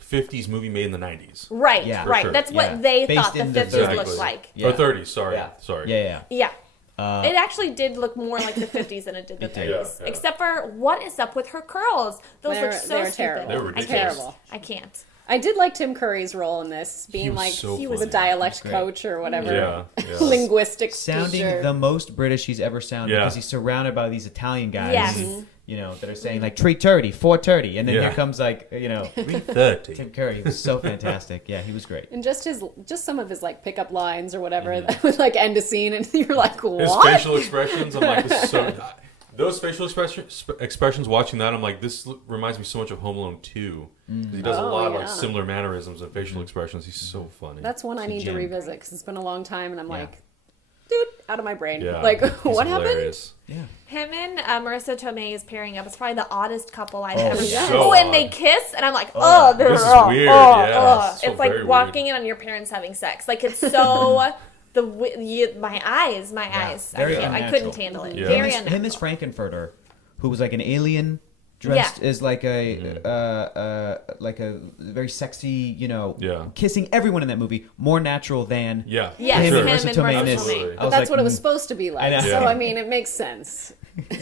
50s movie made in the 90s. Right, Yeah. For right. sure. That's what Yeah. they Based thought the in the 50s Exactly. looked like. Yeah. Or 30s, sorry. Yeah. Sorry. Yeah. Yeah. Uh, It actually did look more like the 50s than it did the It did. 30s. Yeah. Except for what is up with her curls? Those They're- look so they're stupid. terrible. They're I ridiculous. can't. Terrible. I can't. I did like Tim Curry's role in this, being was like so he was a funny. dialect Great. coach or whatever. Yeah. yeah. Linguistics sounding teacher. the most British he's ever sounded Yeah. because he's surrounded by these Italian guys. Yes. That are saying like 3:30, 4:30, and then Yeah. here comes 3:30. Tim Curry. He was so fantastic. Yeah, he was great. and just some of his like pickup lines or whatever that would like end a scene and you're like, what? His facial expressions, I'm like, this is so. Those facial expressions, watching that, I'm like, this reminds me so much of Home Alone 2. Because he does a Oh, lot of like yeah. similar mannerisms and facial expressions. He's so funny. That's one I a need to gem. revisit because it's been a long time and I'm Yeah. like, dude, out of my brain. yeah. Like, He's what happened? hilarious. Yeah. Him and Marissa Tomei is pairing up. It's probably the oddest couple I've Oh, ever seen. so Oh, and they odd. kiss, and I'm like, oh, This is weird, yeah. So It's like very walking in on your parents having sex. Like it's so my eyes. Very I unnatural. couldn't handle it. Yeah. Very Him as unnatural. Frankenfurter, who was like an alien dressed as like a very sexy, Yeah. kissing everyone in that movie, more natural than Yeah. Yes, him him and and Marissa Tomei in Marissa this. Tomei. I But was that's like, what it was supposed to be like. know. So, Yeah. I mean, it makes sense.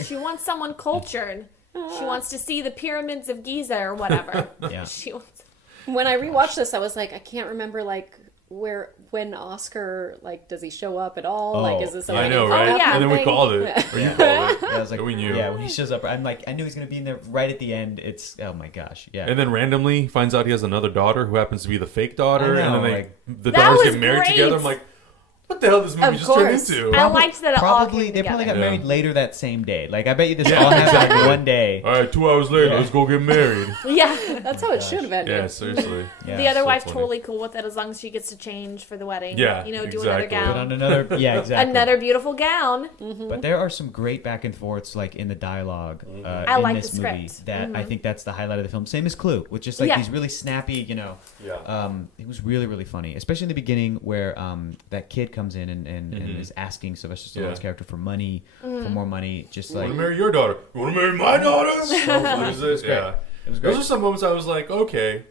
She wants someone cultured. She wants to see the pyramids of Giza or whatever. Yeah. She wants. When I rewatched this, I was like, I can't remember like when Oscar like does he show up at all? Oh, Like, is this a I like, know, an right? yeah. And then we thing? called it. Or you called it. Yeah, I was like, We knew. Yeah, when he shows up, I'm like, I knew he's gonna be in there right at the end. It's oh my gosh, yeah. And then randomly he finds out he has another daughter who happens to be the fake daughter. I know, and then like- the That daughters was get married great. together. I'm like, what the hell did this movie Of just turn course. into? I liked that it all Probably came they probably got together. married later that same day. Like I bet you this Yeah, all happened exactly. in one day. All right, 2 hours later, Yeah. let's go get married. Yeah. That's how it should have ended. Yeah, seriously. Yeah. The other so wife's funny. totally cool with it as long as she gets to change for the wedding. Yeah, do another exactly. Put on gown. another, yeah, exactly. Another beautiful gown. But there are some great back and forths, like in the dialogue I in like this the movie. script. That I think that's the highlight of the film. Same as Clue, with just like Yeah. these really snappy, Yeah. It was really really funny, especially in the beginning where that kid comes in and is asking Sylvester Stallone's Yeah. character for money, for more money, just I want like to marry your daughter. You want to marry my daughter? It was great. Yeah. It was great. Those are some moments I was like, okay.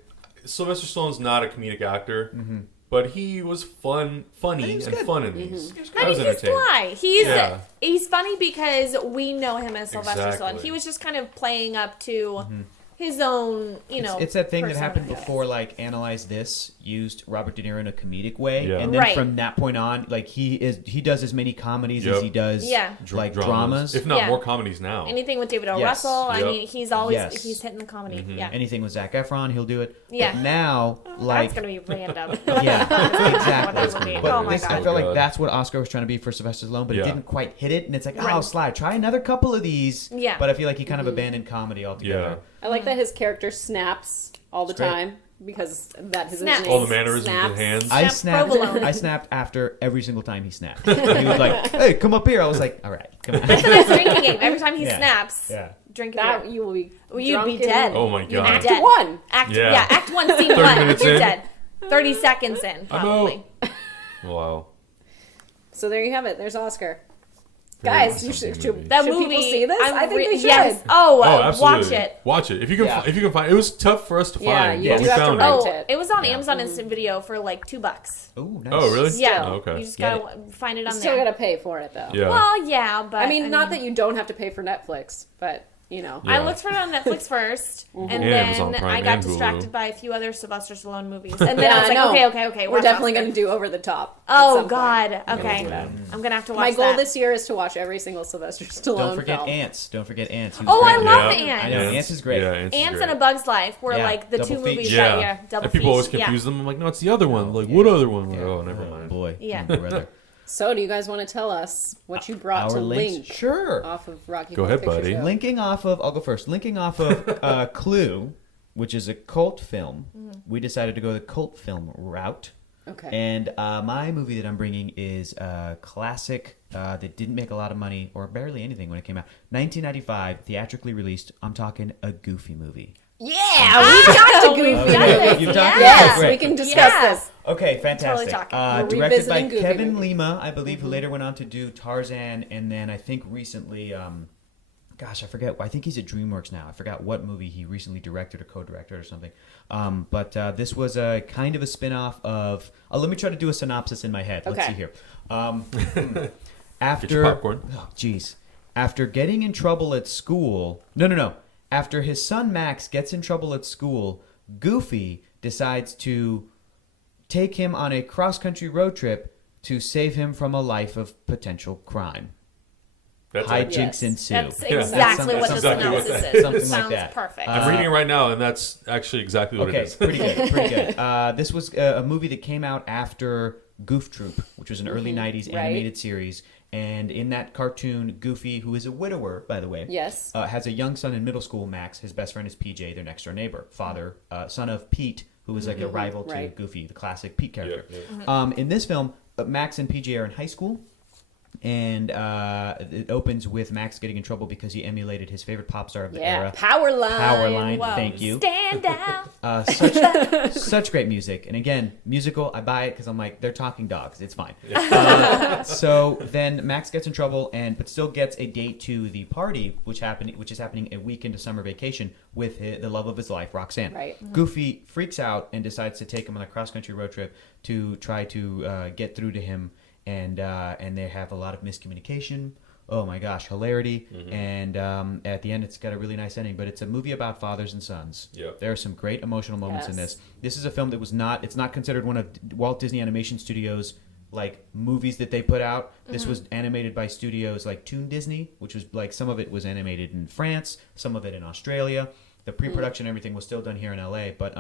Sylvester Stallone's not a comedic actor, but he was funny and fun in these. I was mean, he's entertaining. fly. He's funny because we know him as Sylvester Exactly. Stallone. He was just kind of playing up to his own, It's that thing that persona. happened before, like, Analyze This used Robert De Niro in a comedic way. Yeah. And then Right. from that point on, like, he does as many comedies as he does, like, dramas. If not Yeah. more comedies now. Anything with David O. Yes. Russell, I Yep. mean, he's always Yes. he's hitting the comedy. Yeah, Anything with Zac Efron, he'll do it. Yeah. But now, like... that's gonna be random. Yeah, exactly. That would be- But oh my this, I god. felt like God. that's what Oscar was trying to be for Sylvester Stallone, but it Yeah. didn't quite hit it. And it's like, oh, Right. Sly, try another couple of these. Yeah. But I feel like he kind of abandoned comedy altogether. I like that his character snaps all the It's great. time because that his Snaps. name All the mannerisms snaps. with hands. I Snap provolone. I snapped after every single time he snapped. He was like, "Hey, come up here." I was like, "All right, come on." That's the next drinking game. Every time he Yeah. snaps, Yeah. drink a That beer. you will be. You'd drunk be in dead. Oh my You'd God. be Act dead. one. Yeah. Act 1, scene 30 1. minutes You're in. dead. 30 seconds in, probably. Wow. So there you have it. There's Oscar. Guys, awesome you should movie. That should movie. people see this? I think they should. Yes. Oh, Watch absolutely. it. Watch it. If you can, Yeah. if you can find it. Was tough for us to Yeah, find. you but do we have to found rent it. it. It was on Amazon Instant Video for like $2. Ooh, nice. Oh, really? Yeah. Oh, okay. You just Get gotta find it on Still there. gotta pay for it though. Yeah. Well, yeah, but I mean, not that you don't have to pay for Netflix, but you know. Yeah. I looked for it on Netflix first, and And then Amazon Prime I got and Hulu. distracted by a few other Sylvester Stallone movies, and then Yeah, I was like, no. okay, We're watch definitely Oscar. gonna do Over the Top. at Oh some point. God, okay. do that. I'm gonna have to watch My goal that. this year is to watch every single Sylvester Stallone Don't forget film. Ants. Don't forget Ants. He was Oh, great I in love that. Ants. I know, Ants is great. Yeah, Ants is Ants great. and A Bug's Life were Yeah, like the double two feature. movies Yeah. that year. Double And people always feature. confuse them. I'm like, no, it's the other one. Like, what other one? Like, Yeah. oh, never mind. Boy. Yeah. Brother. So, do you guys want to tell us what you brought Our to links? link Sure. off of Rocky Go Horror ahead, Picture buddy. Show? Linking off of, I'll go first. Linking off of Clue, which is a cult film. We decided to go the cult film route. Okay. And my movie that I'm bringing is a classic that didn't make a lot of money or barely anything when it came out. 1995, theatrically released. I'm talking a Goofy movie. Yeah, we talked to Goofy. Okay, you've talked Yes, Great. we can discuss Yeah. this. Okay, fantastic. talking. We're Directed by revisiting Goofy Kevin movies. Lima, I believe, who later went on to do Tarzan, and then I think recently, gosh, I forget. I think he's at DreamWorks now. I forgot what movie he recently directed or co-directed or something. But this was a kind of a spin-off of. Let me try to do a synopsis in my head. Let's Okay. see here. Get your popcorn. Oh, jeez. After getting in trouble at school... No. After his son Max gets in trouble at school, Goofy decides to take him on a cross-country road trip to save him from a life of potential crime. That's Hijinks Yes. ensue. That's Yeah. exactly what the That's exactly what synopsis that is. Something like Sounds that. perfect. I'm reading it right now, and that's actually exactly what it Okay, is. pretty good, pretty good. This was a movie that came out after Goof Troop, which was an early 90s Right. animated series. And in that cartoon, Goofy, who is a widower, by the way, Yes. has a young son in middle school, Max. His best friend is PJ, their next door neighbor. Father, son of Pete, who is like a rival to Right. Goofy, the classic Pete character. Yeah. In this film, Max and PJ are in high school. And it opens with Max getting in trouble because he emulated his favorite pop star of the Yeah, era. Powerline. Powerline, Whoa. thank you. Stand down. Such great music, and again, musical. I buy it because I'm like, they're talking dogs. It's fine. So then Max gets in trouble, but still gets a date to the party, which is happening a week into summer vacation with the love of his life, Roxanne. Right. Goofy freaks out and decides to take him on a cross country road trip to try to get through to him, and they have a lot of miscommunication. Oh my gosh, hilarity. And at the end, it's got a really nice ending. But it's a movie about fathers and sons. Yep. There are some great emotional moments in Yes. this. This is a film that it's not considered one of Walt Disney Animation Studios like movies that they put out. This was animated by studios like Toon Disney, which was like some of it was animated in France, some of it in Australia. The pre-production and everything was still done here in LA, but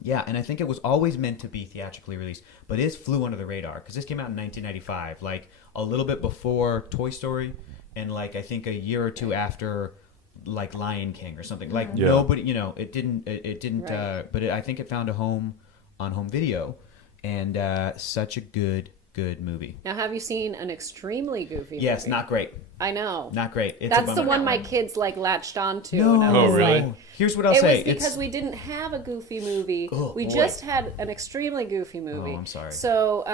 yeah, and I think it was always meant to be theatrically released, but it flew under the radar because this came out in 1995, like a little bit before Toy Story, and like I think a year or two after like Lion King or something. Like Yeah. nobody, it didn't, Right. but I think it found a home on home video, and such a good movie. Now, have you seen an extremely Goofy Yes, movie? not great, I know. not great. It's That's a the bummer. one my kids like latched onto. No, and I Oh, was really? like, Here's what I'll it say. was because it's, we didn't have a Goofy movie. Oh, we boy. just had an extremely Goofy movie. Oh, I'm sorry. So,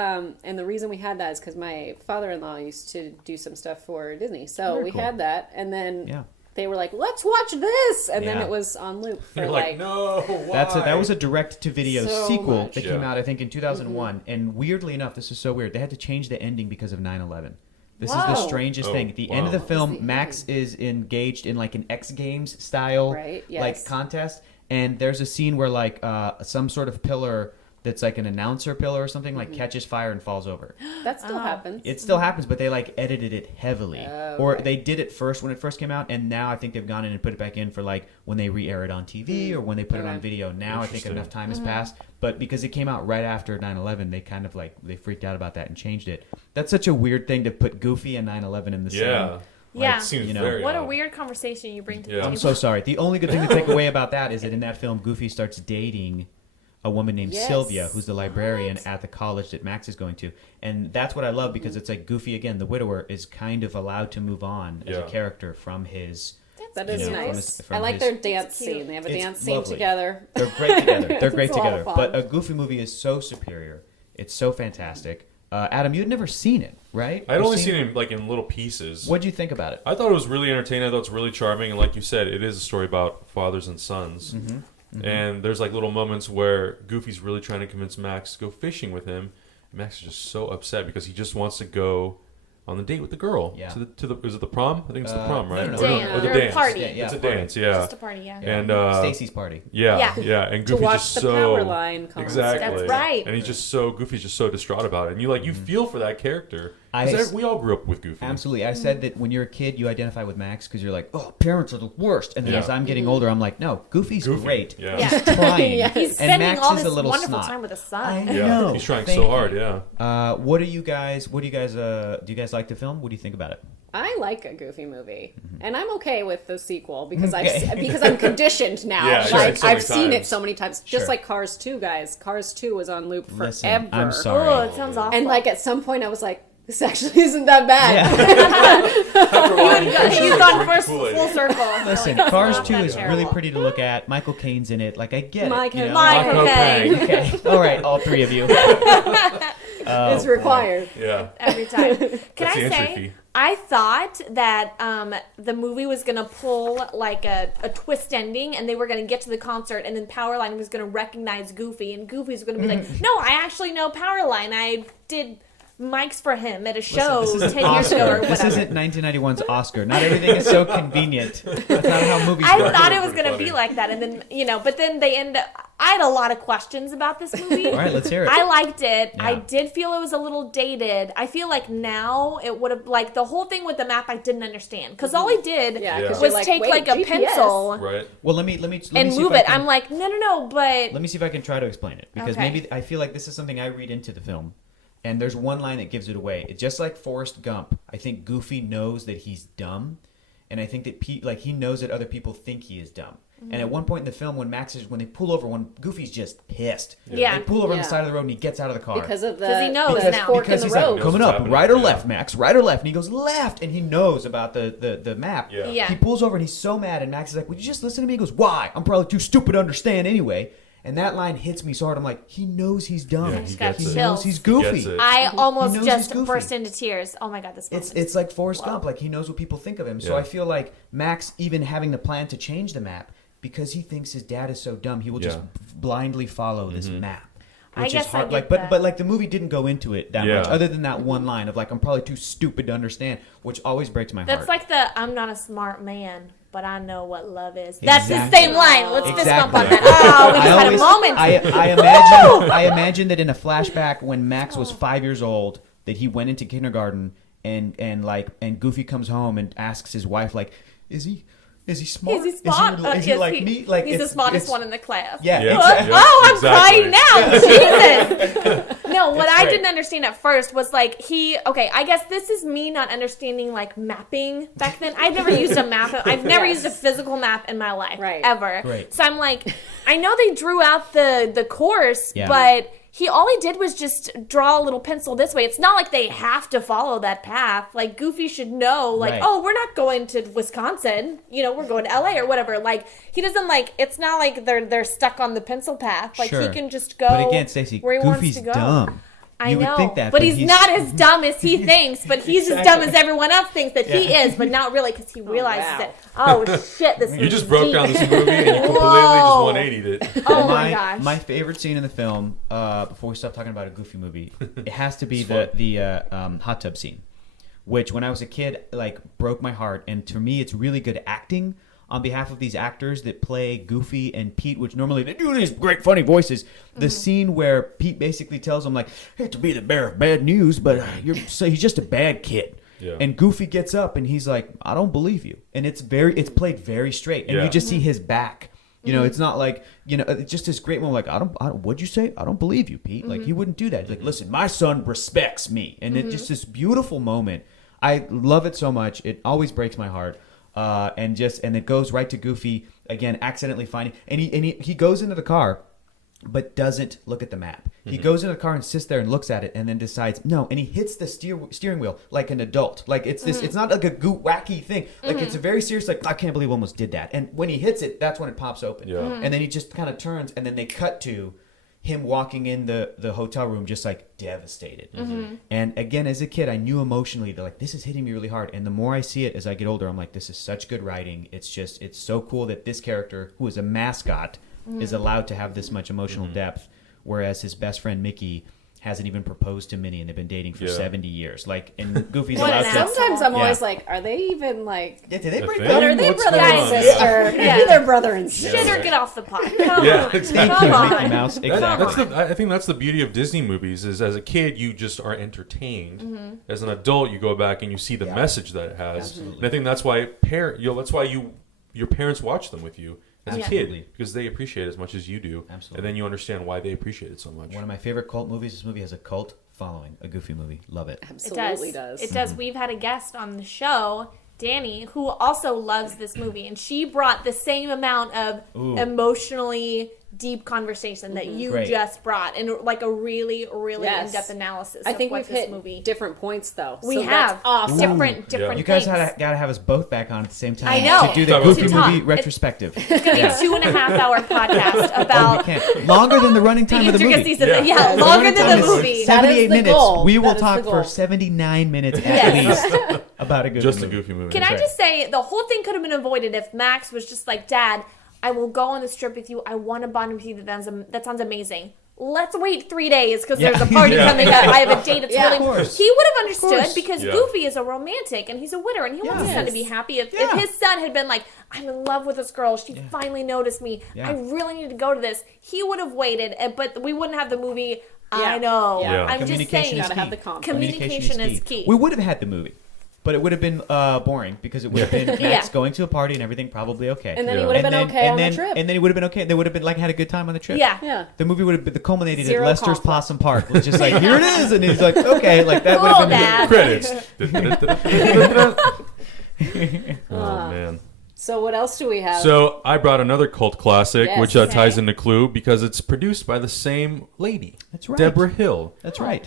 and the reason we had that is because my father-in-law used to do some stuff for Disney. So Very we cool. had that, and then Yeah. they were like, let's watch this, and then Yeah. it was on loop for You're like, no, why? That was a direct-to-video So sequel much. that came out, I think, in 2001. And weirdly enough, this is so weird. They had to change the ending because of 9/11. This is the Whoa. strangest thing. At the end of the film, Max is engaged in like an X Games style Right, yes. like contest, and there's a scene where like some sort of pillar that's like an announcer pillar or something like catches fire and falls over. That still happens. It still happens, but they like edited it heavily, Oh, or okay. they did it first when it first came out, and now I think they've gone in and put it back in for like when they re-air it on TV or when they put it on Okay. video. Now I think Interesting. enough time has passed, but because it came out right after 9/11, they kind of like they freaked out about that and changed it. That's such a weird thing to put Goofy and 9/11 in the same. Yeah. Yeah. It seems You know. very What a odd. weird conversation you bring to the Yeah. table. I'm so sorry. The only good thing to take away about that is that in that film, Goofy starts dating a woman named Yes. Sylvia, who's the librarian at the college that Max is going to. And that's what I love because it's like Goofy, again, the widower, is kind of allowed to move on as a Yeah. character from his... That you is know, from nice. his- from I like his- their dance It's cute. scene. They have a It's dance scene lovely. together. They're great together. They're great It's a lot of together. fun. But a Goofy movie is so superior. It's so fantastic. Adam, you'd never seen it, right? I'd You've only seen it like in little pieces. What'd you think about it? I thought it was really entertaining. I thought it was really charming, and like you said, it is a story about fathers and sons. And there's like little moments where Goofy's really trying to convince Max to go fishing with him. And Max is just so upset because he just wants to go on the date with the girl. Yeah. To the is it the prom? I think it's the prom, right? no, Or Dance. or the Or dance. party. Yeah, It's a party. dance. Yeah. Just a party, yeah. And Stacy's party. yeah, Yeah. and To Goofy's watch just the so power line concert. exactly. That's right. And Goofy's just so distraught about it, and you feel for that character. 'Cause we all grew up with Goofy. Absolutely. I said that when you're a kid, you identify with Max because you're like, oh, parents are the worst. And then Yeah. as I'm getting older, I'm like, no, Goofy's Goofy, great. yeah. Yeah. He's trying. Yes. He's And spending Max all is this a little wonderful snot. time with his I son. Yeah, know. he's trying Thank so you. hard. Yeah. What do you guys do you guys like the film? What do you think about it? I like a Goofy movie, and I'm okay with the sequel because Okay. because I'm conditioned now. Yeah, sure, like so many I've seen it times. so many times. Just Sure. like Cars 2, guys. Cars 2 was on loop forever. Listen, I'm sorry. Oh, it sounds awful. And like at some point, I was like, this actually isn't that bad. He's gone Drink full Kool-Aid. circle. Listen, Like, Cars not 2 that is terrible. really pretty to look at. Michael Caine's in it. Like, I get Michael- it. You know? Michael Caine. Okay. All right, all three of you. It's required. Yeah. Every time. Can That's I the entry say, fee. I thought that the movie was going to pull like a twist ending and they were going to get to the concert and then Powerline was going to recognize Goofy and Goofy's going to be like, no, I actually know Powerline. I did mics for him at a show Listen, this 10 isn't years ago or Oscar. whatever. This isn't 1991's Oscar. Not everything is so convenient. That's not how movies I work. thought it was Pretty going to funny. be like that. And then, but then they end up, I had a lot of questions about this movie. All right, let's hear it. I liked it. Yeah. I did feel it was a little dated. I feel like now it would have, like, the whole thing with the map I didn't understand. Because all he did Yeah, Yeah. because was you're like, take, wait, like, a GPS. pencil Right. Well, let me and see move if I it. can- I'm like, no, but... Let me see if I can try to explain it because Okay. maybe I feel like this is something I read into the film, and there's one line that gives it away. It's just like Forrest Gump. I think Goofy knows that he's dumb, and I think that he knows that other people think he is dumb. And at one point in the film, when they pull over, when Goofy's just pissed, Yeah. they pull over on Yeah. the side of the road and he gets out of the car Because of the 'Cause he knows the now. fork in because the he's road. like coming Knows what's up, happening, right or yeah. left, Max, right or left, and he goes left, and he knows about the map. Yeah. Yeah. He pulls over and he's so mad, and Max is like, "Would you just listen to me?" He goes, "Why? I'm probably too stupid to understand anyway." And that line hits me so hard. I'm like, he knows he's dumb. Yeah, I he just got gets it. He knows chills. he's He goofy. gets it. I almost knows just he's goofy. burst into tears. Oh my God, this moment. It's like Forrest Gump. Like he knows what people think of him. So Yeah. I feel like Max even having the plan to change the map because he thinks his dad is so dumb, he will just Yeah. blindly follow this map. I Which guess is I hard. get Like, but that. like the movie didn't go into it that Yeah. much, other than that one line of like, I'm probably too stupid to understand, which always breaks my That's heart. like the I'm not a smart man, but I know what love is. That's the Exactly. same line. Let's fist bump on Exactly. that. Oh, we just had a moment. I imagine that in a flashback when Max was 5 years old, that he went into kindergarten and Goofy comes home and asks his wife like, is he smart? Is he smart? Is he Yes, like me? Like he's the it's- smartest it's- one in the class. Yeah, Yeah. exactly. Yeah, Oh, I'm exactly. crying now. Jesus. No, what It's I great. didn't understand at first was like okay, I guess this is me not understanding like mapping back then. I've never used a map. I've never Yes. used a physical map in my life. Right. Ever. Right. So I'm like, I know they drew out the course, Yeah. but all he did was just draw a little pencil this way. It's not like they have to follow that path. Like Goofy should know, like, Right. oh, we're not going to Wisconsin. We're going to LA or whatever. Like he doesn't it's not like they're stuck on the pencil path. Like he Sure. can just go But again, Stacey, where he wants Goofy's to go. dumb. You would think that, but he's not as dumb as he thinks. But he's as dumb as everyone else thinks that he is, but not really, because he realizes that. Oh shit! This You just broke down this movie and you completely just 180'd it. Oh my gosh! My favorite scene in the film, before we stop talking about a Goofy movie, it has to be the hot tub scene, which when I was a kid, like, broke my heart. And to me, it's really good acting on behalf of these actors that play Goofy and Pete, which normally they do these great funny voices. The scene where Pete basically tells him, like, hate to be the bearer of bad news, but he's just a bad kid. Yeah. And Goofy gets up and he's like, I don't believe you. And it's played very straight. And you just see his back. You know, it's not like, it's just this great moment, like, what'd you say? I don't believe you, Pete. Like, he wouldn't do that. He's like, listen, my son respects me. And it's just this beautiful moment. I love it so much. It always breaks my heart. And it goes right to Goofy again, accidentally finding, and he goes into the car, but doesn't look at the map. He goes into the car and sits there and looks at it, and then decides no, and he hits the steering wheel like an adult. Like it's this, it's not like a wacky thing. Like it's a very serious. Like, I can't believe I almost did that. And when he hits it, that's when it pops open. Yeah. And then he just kind of turns, and then they cut to him walking in the hotel room just like devastated. And again, as a kid, I knew emotionally that, like, this is hitting me really hard. And the more I see it as I get older, I'm like, this is such good writing. It's so cool that this character, who is a mascot, is allowed to have this much emotional depth, whereas his best friend Mickey hasn't even proposed to Minnie, and they've been dating for 70 years. Like, and Goofy's allowed to. Sometimes I'm always like, are they even like? Yeah, did they break thing? up? Are they What's brother going and on? sister? Maybe they're brother and sister. Shit or get off the pot. Yeah, Thank exactly. you, Come Mickey on. Mouse. That's Exactly. I think that's the beauty of Disney movies, is as a kid you just are entertained. As an adult, you go back and you see the message that it has. Absolutely. And I think that's why your parents watch them with you as a Absolutely. kid, because they appreciate it as much as you do. Absolutely. And then you understand why they appreciate it so much. One of my favorite cult movies. This movie has a cult following. A Goofy movie. Love it. Absolutely does. It does. We've had a guest on the show, Danny, who also loves this movie, and she brought the same amount of emotionally deep conversation that you Great. just brought, and like a really, really Yes. in-depth analysis. I of think what we've this hit movie. different points though. We So have that's awesome. different You guys things. gotta have us both back on at the same time. I know. To do the To Goofy talk. movie retrospective. It's gonna be a 2.5-hour podcast about. We can't. Longer than the running time of the movie. intricacies of Yeah. the, yeah, The longer running than time the is movie. That is 78 the minutes. goal. We will That is talk the for goal. 79 minutes at Yes. least about a Goofy Just a movie. Goofy movie. Can That's I right. just say, the whole thing could have been avoided if Max was just like, Dad, I will go on this trip with you. I want to bond with you. That sounds amazing. Let's wait 3 days because Yeah. there's a party Yeah. coming up. I have a date. It's Yeah. really. Of course. He would have understood course. because Yeah. Goofy is a romantic and he's a winner and he wants his son to be happy. If his son had been like, I'm in love with this girl. She finally noticed me. Yeah. I really need to go to this. He would have waited, but we wouldn't have the movie. I Yeah. know. Yeah. I'm just Communication saying. is Gotta have key. the conflict. Communication is key. We would have had the movie, but it would have been boring because it would have been Max Yeah. going to a party and everything probably okay. And then he Yeah. would have And been then- okay and on then, the trip. And then he would have been okay. They would have been like had a good time on the trip. Yeah. Yeah. The movie would have been culminated Zero at Lester's conflict. Possum Park. It was just like, here it is, and he's like, okay, like that would Cool, have been. Dad. Credits. Oh man. So what else do we have? So I brought another cult classic, Yes. which ties into Clue because it's produced by the same lady. That's right. Deborah Hill. That's right.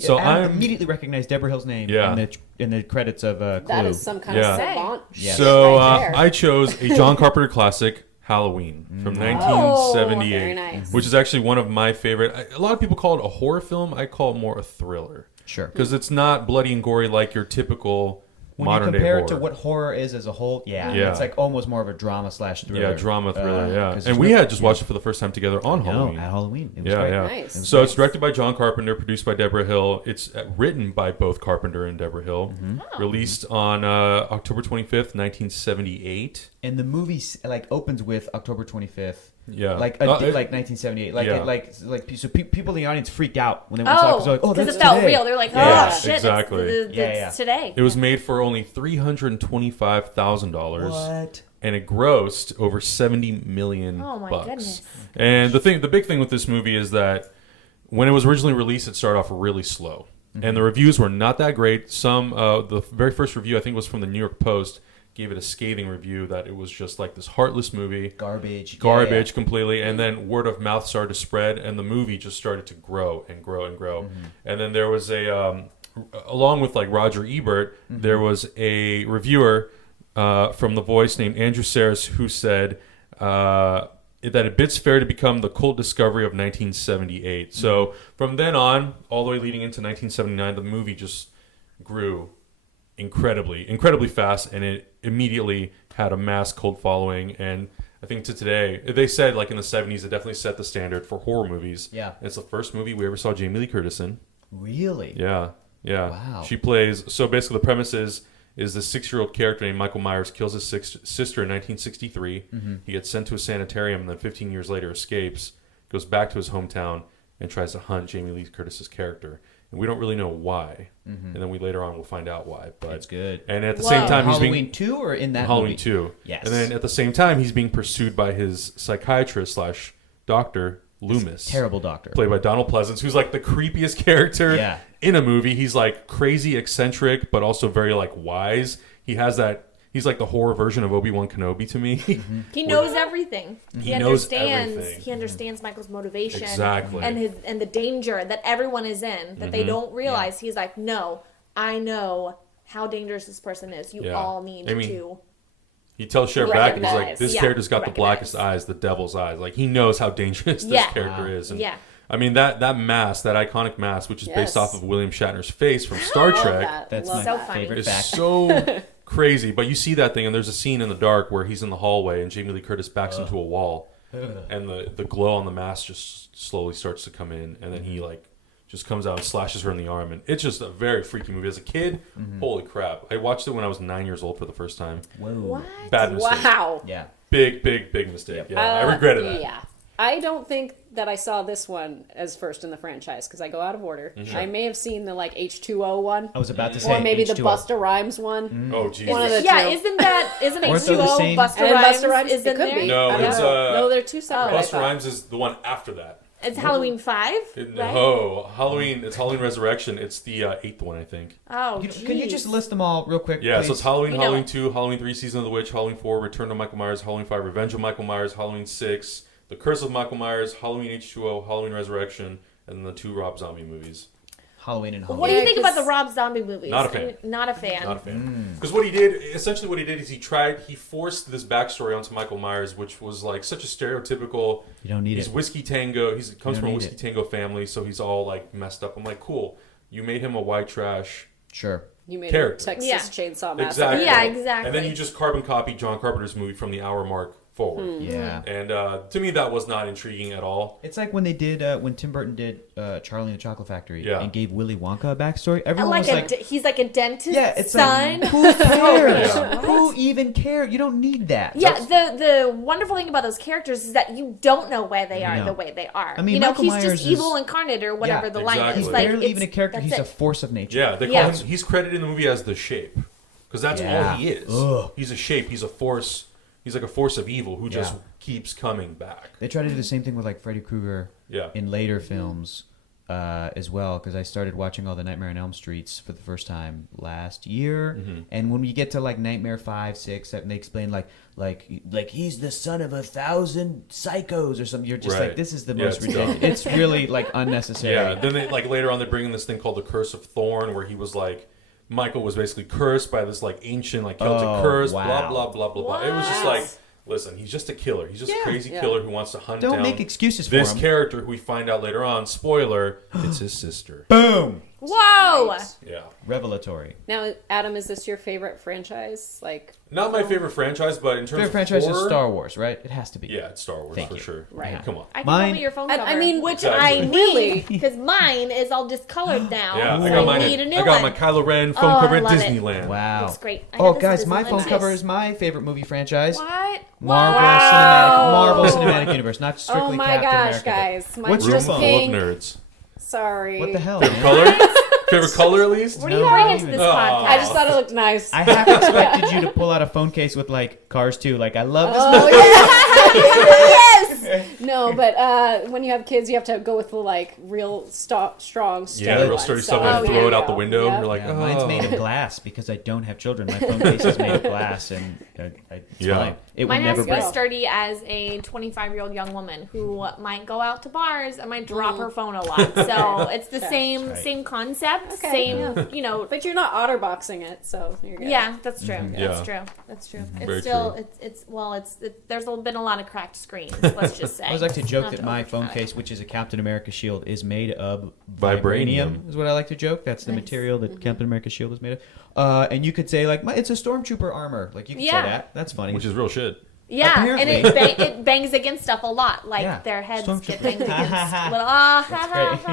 So Adam I'm- immediately recognized Deborah Hill's name Yeah. in the credits of Clue. that is some kind Yeah. of savant. Yes. So Right there. I chose a John Carpenter classic, Halloween, from 1978, very nice. which is actually one of my favorite. A lot of people call it a horror film. I call it more a thriller Sure. because it's not bloody and gory like your typical When modern you day compare horror. it to what horror is as a whole, Yeah. it's like almost more of a drama / thriller. Yeah, drama thriller. Yeah, 'cause and there's we no- had just watched it for the first time together on No, Halloween. at Halloween. It was Yeah, great. yeah. Nice. It was So it's great. directed by John Carpenter, produced by Deborah Hill. It's written by both Carpenter and Deborah Hill. Released on October 25th, 1978. And the movie like opens with October 25th. Yeah. Like like 1978. Like Yeah. so people in the audience freaked out when they went to Oh, they're like, oh, because that's it felt today. real. They're like, oh Yeah, shit, exactly. it's today. It was made for only $325,000. What? And it grossed over 70 million Oh, my bucks. goodness. And the big thing with this movie is that when it was originally released, it started off really slow, and the reviews were not that great. The very first review, I think, was from the New York Post, gave it a scathing review that it was just like this heartless movie, Garbage. garbage completely. And then word of mouth started to spread, and the movie just started to grow and grow and grow. And then there was along with like Roger Ebert, there was a reviewer from The Voice named Andrew Saris who said it bids fair to become the cult discovery of 1978. So from then on, all the way leading into 1979, the movie just grew incredibly fast, and it immediately had a mass cult following. And I think to today, they said like in the 70s, it definitely set the standard for horror movies. Yeah. And it's the first movie we ever saw Jamie Lee Curtis in. Really? Yeah. Wow. She plays, so basically the premise is this 6-year-old character named Michael Myers kills his sister in 1963. He gets sent to a sanitarium, and then 15 years later escapes, goes back to his hometown, and tries to hunt Jamie Lee Curtis's character. And we don't really know why. And then later on we'll find out why. But That's good. And at the same time, he's Halloween being 2 or in that Halloween movie? 2. Yes. And then at the same time, he's being pursued by his psychiatrist / doctor, Loomis. Terrible doctor. Played by Donald Pleasance, who's like the creepiest character in a movie. He's like crazy eccentric, but also very like wise. He has that. He's like the horror version of Obi-Wan Kenobi to me. He knows everything. He knows everything. He understands Michael's motivation. Exactly. And the danger that everyone is in that they don't realize. He's like, no, I know how dangerous this person is. You all need to. He tells Sheriff Back, he's like, Recognize. this character's got the blackest eyes, the devil's eyes. Like, he knows how dangerous this character is. And, I mean, that mask, that iconic mask, which is based off of William Shatner's face from Star Trek, That's Love my so funny. favorite is fact. so crazy. But you see that thing, and there's a scene in the dark where he's in the hallway, and Jamie Lee Curtis backs into a wall, and the glow on the mask just slowly starts to come in, and then he, like, just comes out and slashes her in the arm. And it's just a very freaky movie. As a kid, holy crap. I watched it when I was 9 years old for the first time. Whoa. What? Bad mistake. Wow. Yeah. Big mistake. Yep. Yeah, I regretted that. Yeah. I don't think that I saw this one as first in the franchise because I go out of order. I may have seen the like H2O one. I was about to say Or maybe the H2O. Busta Rhymes one. Oh, Jesus. One of the Yeah, two. isn't Aren't they the H2O same? Busta And Rhymes, Busta Rhymes is it in could there? be. No, I don't it's, know. No, they're two separate. I Busta thought. Rhymes is the one after that. It's Halloween 5, right? No, it's Halloween Resurrection. It's the 8th one, I think. Oh, Can you just list them all real quick, Yeah, please? so it's Halloween, We know Halloween it. 2, Halloween 3, Season of the Witch, Halloween 4, Return to Michael Myers, Halloween 5, Revenge of Michael Myers, Halloween 6, The Curse of Michael Myers, Halloween H2O, Halloween Resurrection, and then the 2 Rob Zombie movies. Halloween and Halloween. What do you think about the 'cause- Rob Zombie movies? Not a fan. Not a fan. Not a fan. Because what he did is he forced this backstory onto Michael Myers, which was like such a stereotypical. You don't need He's it. Whiskey Tango. He comes don't from a need Whiskey it. Tango family, so he's all like messed up. I'm like, cool. You made him a white trash. Sure. You made Character. a Texas Yeah. Chainsaw Massacre. Exactly. Yeah, exactly. And then you just carbon copied John Carpenter's movie from the hour mark forward. Yeah. And to me, that was not intriguing at all. It's like when they did when Tim Burton did Charlie and the Chocolate Factory Yeah. and gave Willy Wonka a backstory. Everyone Like was a, like, he's like a dentist's yeah, it's son. like, who cares? Yeah. Who even cares? You don't need that. Yeah, the wonderful thing about those characters is that you don't know why they are No. the way they are. I mean, you know, Michael he's Myers just is- evil incarnate or whatever Yeah, the line exactly. is. He's Like, barely even a character. that's He's a it. force of nature. Yeah, they call Yeah. him. He's credited in the movie as the Shape, because that's Yeah. all he is. Ugh. He's a shape. He's a force. He's like a force of evil who just Yeah. keeps coming back. They try to do the same thing with like Freddy Krueger Yeah. in later films as well. Because I started watching all the Nightmare on Elm Streets for the first time last year, and when you get to like Nightmare 5, 6, 7, they explain like he's the son of 1,000 psychos or something. You're just Right. like, this is the Yeah, most it's ridiculous. dumb. It's really like unnecessary. Yeah. Then they like later on they bring in this thing called the Curse of Thorn, where he was like. Michael was basically cursed by this like ancient like Celtic Oh, curse, wow. blah blah blah blah blah. It was just What? like, listen, he's just a killer. He's just a Yeah. crazy Yeah. killer who wants to hunt Don't down make excuses for this him. character who we find out later on. Spoiler: it's his sister. Boom. Whoa! Yeah. Revelatory. Now, Adam, is this your favorite franchise? Like, Not my favorite franchise, but in terms Favorite of franchise horror, is Star Wars, right? It has to be. Yeah, it's Star Wars Thank for you. sure. Right. Come on. I can Mine- tell me your phone I cover. mean, which Exactly. I need because mine is all discolored now. Yeah, so I got mine. need a new I got one. my Kylo Ren phone Oh, I cover at love it. Disneyland. Wow. Looks great. I Oh, had this guys, at my Disneyland phone too. cover is my favorite movie franchise. What? Marvel Wow. Cinematic Universe, not strictly oh my Captain gosh, America. guys, mine's What's Room your just phone? full of pink. nerds. Sorry. What the hell, Favorite man? color? Favorite color at least? What are you No, bringing not to this even. podcast? I just thought it looked nice. I half expected you to pull out a phone case with like Cars 2. Like, I love this Oh movie. yeah. yes. No, but when you have kids, you have to go with the like real strong. Yeah, real sturdy stuff. And throw it out the window. Yep. You're like, Yeah, mine's made of glass because I don't have children. My phone case is made of glass, and it's fine. It Mine will never has to be break. sturdy as a 25-year-old young woman who might go out to bars and might drop her phone a lot. So it's the same concept, same, you know. But you're not otterboxing it, so you're good. Yeah, that's true. Yeah. That's true. That's true. It's Very still, true. there's been a lot of cracked screens, let's just say. I always like to joke Not that to my overtry phone it. case, which is a Captain America shield, is made of Vibranium. Is what I like to joke. That's the material that Captain America's shield is made of. And you could say, like, it's a stormtrooper armor. Like, you could say that. That's funny. which is real shit. Yeah, Apparently. and it bangs against stuff a lot. Like their heads get banged against.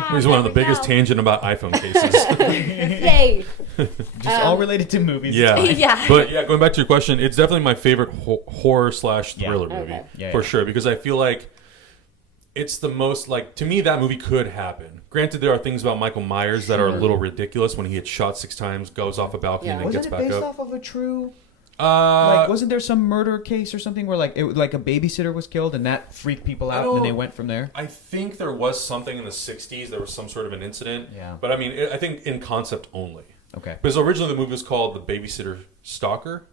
Here's one of the biggest tangent about iPhone cases. Yay! Just all related to movies. Yeah. Yeah. But yeah, going back to your question, it's definitely my favorite horror/thriller movie Okay. for sure, because I feel like it's the most, like, to me, that movie could happen. Granted, there are things about Michael Myers that are a little ridiculous when he gets shot 6 times, goes off a balcony, and then Wasn't gets it back based up. off of a true... like, wasn't there some murder case or something where like a babysitter was killed and that freaked people out and then they went from there? I think there was something in the 60s. There was some sort of an incident. Yeah. But I mean, I think in concept only. Okay. Because originally the movie was called The Babysitter Stalker.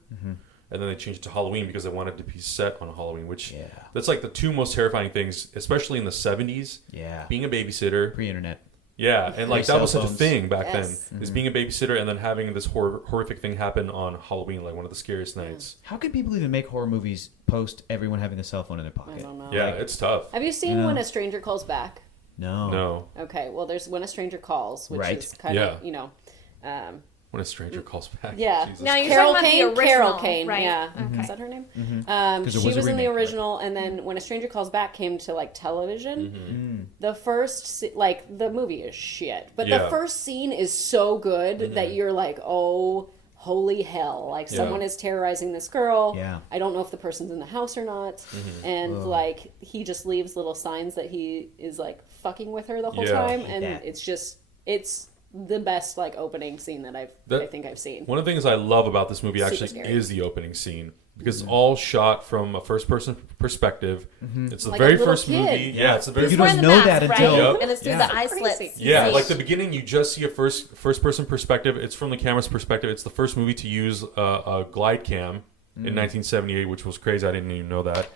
And then they changed it to Halloween because they wanted it to be set on Halloween, which that's like the two most terrifying things, especially in the 70s. Yeah. Being a babysitter. Pre-internet. Yeah, and like that was such a thing back Yes. then, is being a babysitter and then having this horrific thing happen on Halloween, like one of the scariest nights. How can people even make horror movies post everyone having a cell phone in their pocket? I don't know. Yeah, it's tough. Have you seen When a Stranger Calls Back? No. No. Okay, well, there's When a Stranger Calls, which Right. is kind of, you know, When a stranger calls back. yeah. Jesus Now you're Carol talking Kane. about the original, Carol Kane, right? yeah. Okay. Is that her name? 'Cause there She was a was in the remake, right? original, and then When a Stranger Calls Back came to like television. The first, like, the movie is shit, but the first scene is so good that you're like, oh, holy hell! Like someone is terrorizing this girl. Yeah. I don't know if the person's in the house or not, and like he just leaves little signs that he is like fucking with her the whole time, and that. it's the best like opening scene that I think I've seen. One of the things I love about this movie Super actually scary. is the opening scene. Because it's all shot from a first-person perspective. It's the Like very a little first kid. movie. Yeah, it's the very You We're don't in the know mask, that right? until- And it's through Yeah. the eye Crazy. slits. Yeah, See? like the beginning, you just see a first-person perspective. It's from the camera's perspective. It's the first movie to use a glide cam in 1978, which was crazy. I didn't even know that.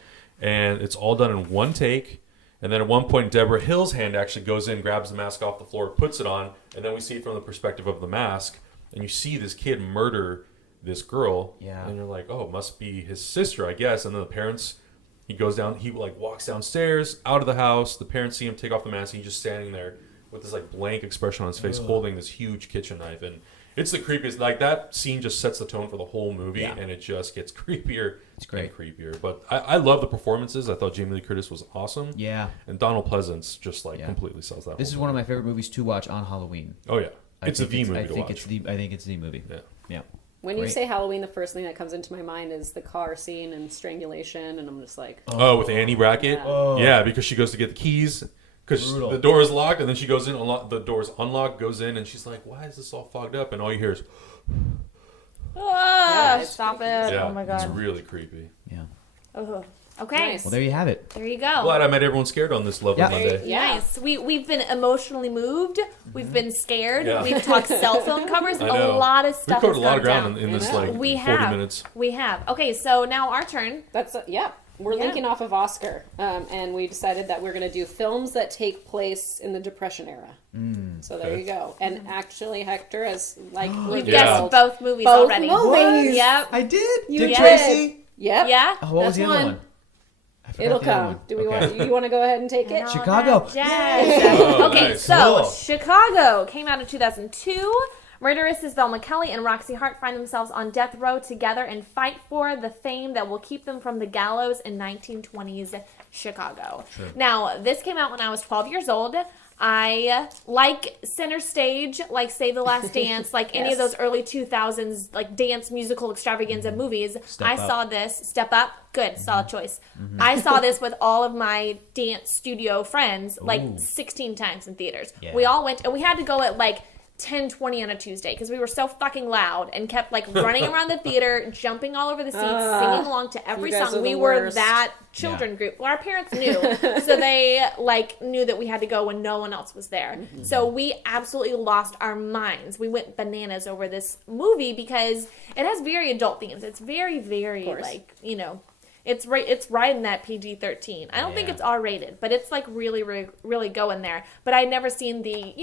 And it's all done in one take. And then at one point, Deborah Hill's hand actually goes in, grabs the mask off the floor, puts it on, and then we see it from the perspective of the mask. And you see this kid murder this girl. Yeah. And you're like, oh, it must be his sister, I guess. And then the parents... He like walks downstairs, out of the house. The parents see him take off the mask. And he's just standing there with this like blank expression on his face, holding this huge kitchen knife. And it's the creepiest. Like that scene just sets the tone for the whole movie, and it just gets creepier. It's great. and creepier. But I love the performances. I thought Jamie Lee Curtis was awesome. Yeah. And Donald Pleasance just like completely sells that. This is one of my favorite movies to watch on Halloween. Oh yeah, I it's the think movie I to think watch. I think it's the movie. Yeah. When you Great. say Halloween, the first thing that comes into my mind is the car scene and strangulation, and I'm just like, Oh, with Annie Brackett. Yeah, because she goes to get the keys. Because the door is locked, and then she goes in, the door's unlocked, goes in, and she's like, why is this all fogged up? And all you hear is, Stop it. yeah, Oh my it's god. really creepy. Yeah. Ugh. Okay. Nice. Well, there you have it. There you go. Glad I made everyone scared on this lovely Yeah. Monday. Yeah. Nice. We've been emotionally moved. We've been scared. Yeah. We've talked cell phone covers. I A know. lot of We've stuff covered has a lot gone of ground down. in this know. like We 40 have. minutes. We have. Okay, so now our turn. that's we're linking off of Oscar, and we decided that we're going to do films that take place in the Depression era. So there Okay. you go. And actually, Hector has like You've Yeah. guessed both movies Both already. movies. Yep. I did. You did did. Tracy? Yep. Yeah. Oh, what was That's the other one. one? I forgot It'll the other come. one. Do we Okay. want? You want to go ahead and take it? Chicago. Jazz. Oh, Okay, nice. so Cool. Chicago came out in 2002. Murderesses Velma Kelly and Roxy Hart find themselves on death row together and fight for the fame that will keep them from the gallows in 1920s Chicago. Now, this came out when I was 12 years old. I like Center Stage, like Save the Last Dance, like any of those early 2000s like dance musical extravaganza movies. Step Up. Saw this. Step Up. Good. Solid choice. I saw this with all of my dance studio friends like 16 times in theaters. Yeah. We all went, and we had to go at like 10:20 on a Tuesday because we were so fucking loud and kept like running around the theater, jumping all over the seats, singing along to every you guys song. are We the were worst. that children group. Well, our parents knew, so they like knew that we had to go when no one else was there. So we absolutely lost our minds. We went bananas over this movie because it has very adult themes. It's very, very like, you know, it's right in that PG-13. I don't think it's R-rated, but it's like really, really, really going there. But I'd never seen the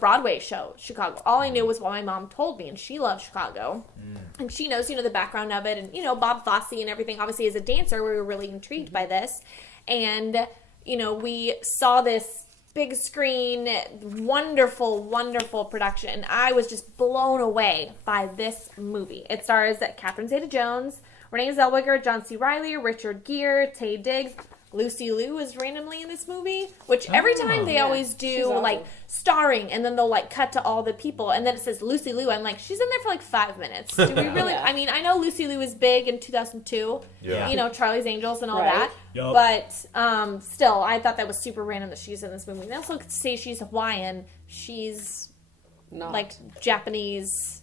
Broadway show, Chicago. All I knew was what my mom told me, and she loves Chicago. And she knows, the background of it, and, Bob Fosse and everything. Obviously, as a dancer, we were really intrigued by this. And, we saw this big screen, wonderful, wonderful production. I was just blown away by this movie. It stars Catherine Zeta-Jones, Renee Zellweger, John C. Reilly, Richard Gere, Taye Diggs. Lucy Liu is randomly in this movie, which every time they always do awesome. like starring, and then they'll like cut to all the people, and then it says Lucy Liu. I'm like, she's in there for like 5 minutes. Do we really? I mean, I know Lucy Liu was big in 2002. Yeah. Charlie's Angels and all Right. that. Yup. But still, I thought that was super random that she's in this movie. They also say she's Hawaiian. She's Not. like Japanese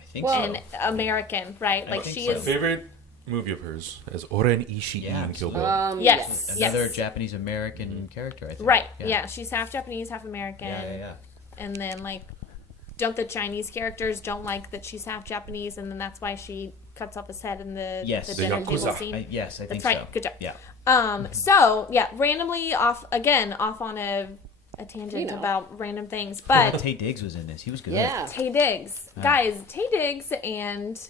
I think and so. American, right? Like think she so. is. Favorite movie of hers as Oren Ishii Yeah, in Kill Bill. Yes. Another yes. Japanese American character, I think. Right. Yeah. She's half Japanese, half American. Yeah. And then like, don't the Chinese characters don't like that she's half Japanese, and then that's why she cuts off his head in the Yes. the The dinner table Yakuza. scene. Yes, I think That's right. so. Good job. Yeah. So yeah, randomly off on a tangent about random things, but Taye Diggs was in this. He was good. Yeah. Taye Diggs, guys, Taye Diggs and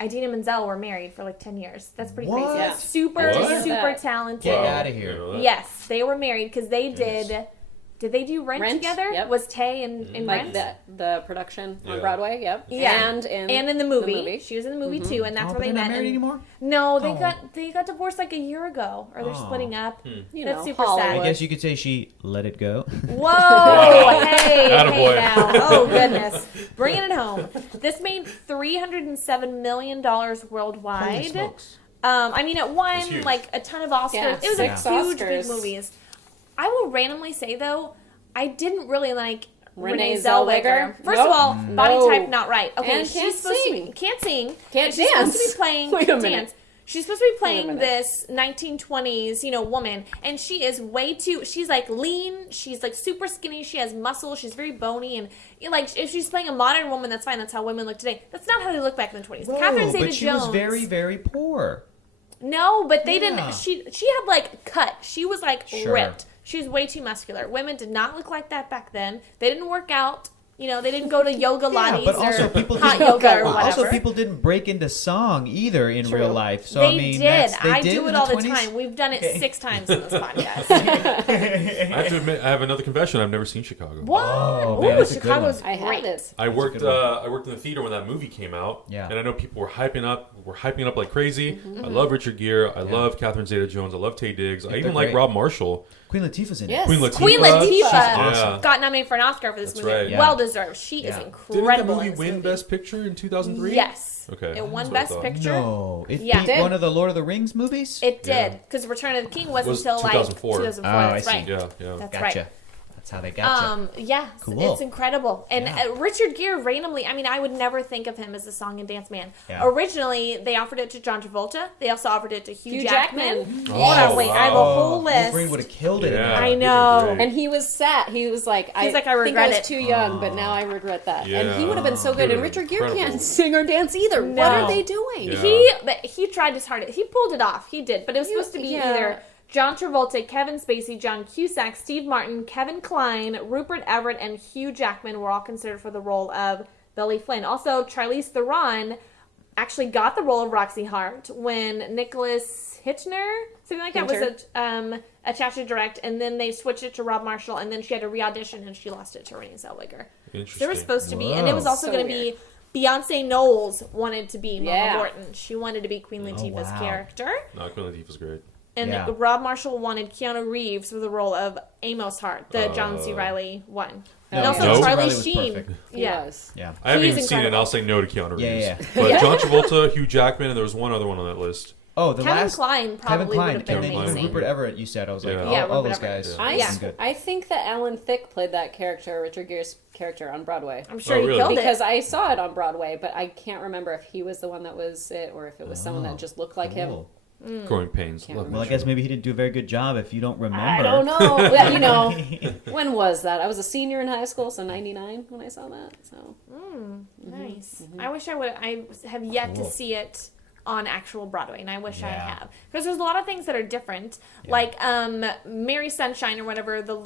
Idina Menzel were married for like 10 years. That's pretty What? crazy. Yeah. Super, What? super talented. Get out of You here. know that? Yes, they were married because they did. Did they do Rent, Rent, together? yep. Was Tay in Like Rent? the production on Yeah. Broadway, yep. Yeah, And in the movie. She was in the movie too, and that's Oh, where but they they're met. not married and- anymore? No, they Oh. got divorced like a year ago, or they're Oh. splitting up. You That's know, super sad. I Hollywood. guess you could say she let it go. Whoa! hey Attaboy. now! Oh goodness, bringing it home. This made $307 million worldwide. Holy smokes. I mean, it It's won huge. like a ton of Oscars. Yeah, it was 6 a huge big Oscars. movies. I will randomly say though, I didn't really like Renee Renee Zellweger. Zellweger. First Nope. of all, body No. type not right. Okay, And she's can't supposed sing. to can't sing. Can't and she's supposed to dance. be playing Wait a minute. dance. She's supposed to be Wait a playing minute. this 1920s, woman, and she is way too. She's like lean. She's like super skinny. She has muscle. She's very bony, and like if she's playing a modern woman, that's fine. That's how women look today. That's not how they look back in the 20s. Catherine Whoa, but she was Zeta-Jones. very, very poor. No, but they Yeah. didn't. She had like cut. She was like Sure. ripped. She was way too muscular. Women did not look like that back then. They didn't work out. They didn't go to yoga Yeah, lattes but also or people hot didn't- yoga or Well, whatever. also, people didn't break into song either in True. real life. So they I mean, did. they I did do in it all the 20s? time. We've done it 6 times in this podcast. I have to admit, I have another confession. I've never seen Chicago. What? Oh, man, Ooh, that's a good Chicago's I great. had it. I worked. good one. I worked in the theater when that movie came out. Yeah. And I know people were hyping up like crazy. I love Richard Gere. I love Catherine Zeta-Jones. I love Taye Diggs. I they're even like great. Rob Marshall. Queen Latifah's in Yes. it. Queen Latifah. Queen Latifah She's awesome. got nominated for an Oscar for this That's movie. right. Yeah. Well deserved. She is Yeah. incredible. Didn't the movie in this win movie. Best Picture in 2003? Yes. Okay. It won That's what I Best thought. Picture. No, it Yeah. beat Did. one of the Lord of the Rings movies. It Yeah. did, because Return of the King wasn't Was until 2004. like 2004. Oh, That's I see. right. Yeah. That's Gotcha. right. That's how they gotcha. Yeah, Cool. it's incredible. And Yeah. Richard Gere randomly, I mean, I would never think of him as a song and dance man. Yeah. Originally, they offered it to John Travolta. They also offered it to Hugh Jackman. Jackman. Hold on, wait, I have a whole list. Wolverine would have killed it. in Yeah. that. I know. He'd be great. And he was sad. He was like, He's like, I think regret I was it. too young, but now I regret that. And he Yeah. would have been so good. And Richard Gere Incredible. can't sing or dance either. No. What are they doing? Yeah. He tried his hardest. He pulled it off. He did. But it was supposed to be Yeah. either John Travolta, Kevin Spacey, John Cusack, Steve Martin, Kevin Kline, Rupert Everett, and Hugh Jackman were all considered for the role of Billy Flynn. Also, Charlize Theron actually got the role of Roxy Hart when Nicholas Hitchner, something like that, was attached to direct, and then they switched it to Rob Marshall, and then she had to re-audition, and she lost it to Renee Zellweger. Interesting. There was supposed to be, and it was Whoa. also So going to be Beyonce Knowles wanted to be Mama Yeah. Morton. She wanted to be Queen Latifah's wow. character. No, Queen Latifah's great. And Yeah. Rob Marshall wanted Keanu Reeves for the role of Amos Hart, the John C. Reilly one. And No. also No. Charlie Riley was Sheen. perfect. He Yeah. was. Yeah. I haven't He's even seen it, and incredible. I'll say no to Keanu Reeves. Yeah. But John Travolta, Hugh Jackman, and there was one other one on that list. Oh, the Kevin last Kline probably would have been Kevin Kline. amazing. Rupert Everett. You said I was like, Yeah. Yeah, all Rupert those Everett. guys. I, seem good. I think that Alan Thicke played that character, Richard Gere's character, on Broadway. I'm sure Oh, he really? killed Because it. I saw it on Broadway, but I can't remember if he was the one that was it or if it was someone that just looked like him. Cool. Growing pains. Can't Love Well, I that guess show. maybe he didn't do a very good job if you don't remember. I don't know. Well, you know, when was that? I was a senior in high school, so 99 when I saw that. So Nice. I wish I would. I have yet to Cool. see it on actual Broadway, and I wish I Yeah. have, because there's a lot of things that are different. Yeah. Like Mary Sunshine or whatever. The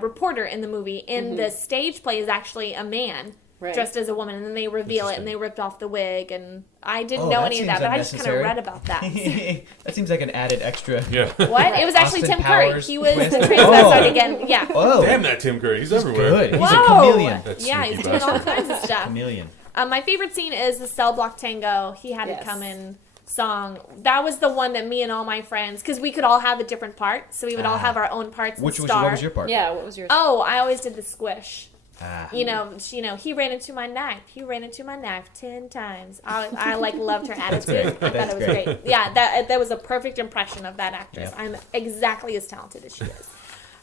reporter in the movie in the stage play is actually a man. Right. Dressed as a woman, and then they reveal it, and they ripped off the wig, and I didn't know any of that, seems but I just kind of unnecessary. read about that. That seems like an added extra. Yeah. What? It was actually Austin Tim Curry. Powers He was twist. transvestite Oh. again. Yeah. Oh, Damn that Tim Curry. He's everywhere. good. He's a Whoa. chameleon. That's Yeah, sneaky he's doing all bastard. kinds of stuff. Chameleon. My favorite scene is the Cell Block Tango. He had Yes. to come in song. That was the one that me and all my friends, because we could all have a different part, so we would all have our own parts. Which and was star. what was your part? yeah, what was yours? Oh, I always did the squish. Ah. You know, he ran into my knife. He ran into my knife 10 times. I like loved her attitude. I thought That's it was great. great. Yeah, that was a perfect impression of that actress. Yep. I'm exactly as talented as she is.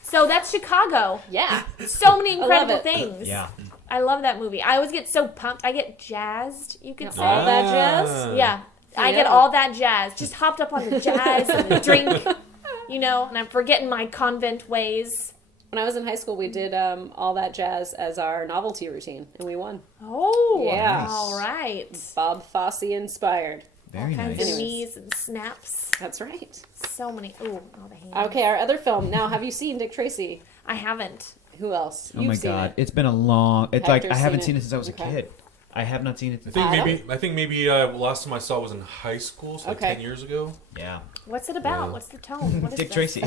So that's Chicago. Yeah. So many love incredible it. things. Yeah. I love that movie. I always get so pumped. I get jazzed, you could say. All that jazz? Yeah. I get Yeah. all that jazz. Just hopped up on the jazz and the drink, you know, and I'm forgetting my convent ways. When I was in high school, we did all that jazz as our novelty routine, and we won. Oh, Yeah. all right. Bob Fosse inspired. Very Kinds nice. of knees and snaps. That's right. So many. Ooh, all the hands. Okay, our other film. Now, have you seen Dick Tracy? I haven't. Who else? Oh You've my seen god, it. it's been a long. It's like Hector's I haven't seen seen it. it since I was a Okay. kid. I have not seen it. I think Adam? maybe last time I saw it was in high school, so like Okay. 10 years ago. Yeah. What's it about? Yeah. What's the tone? What is Dick this? Tracy.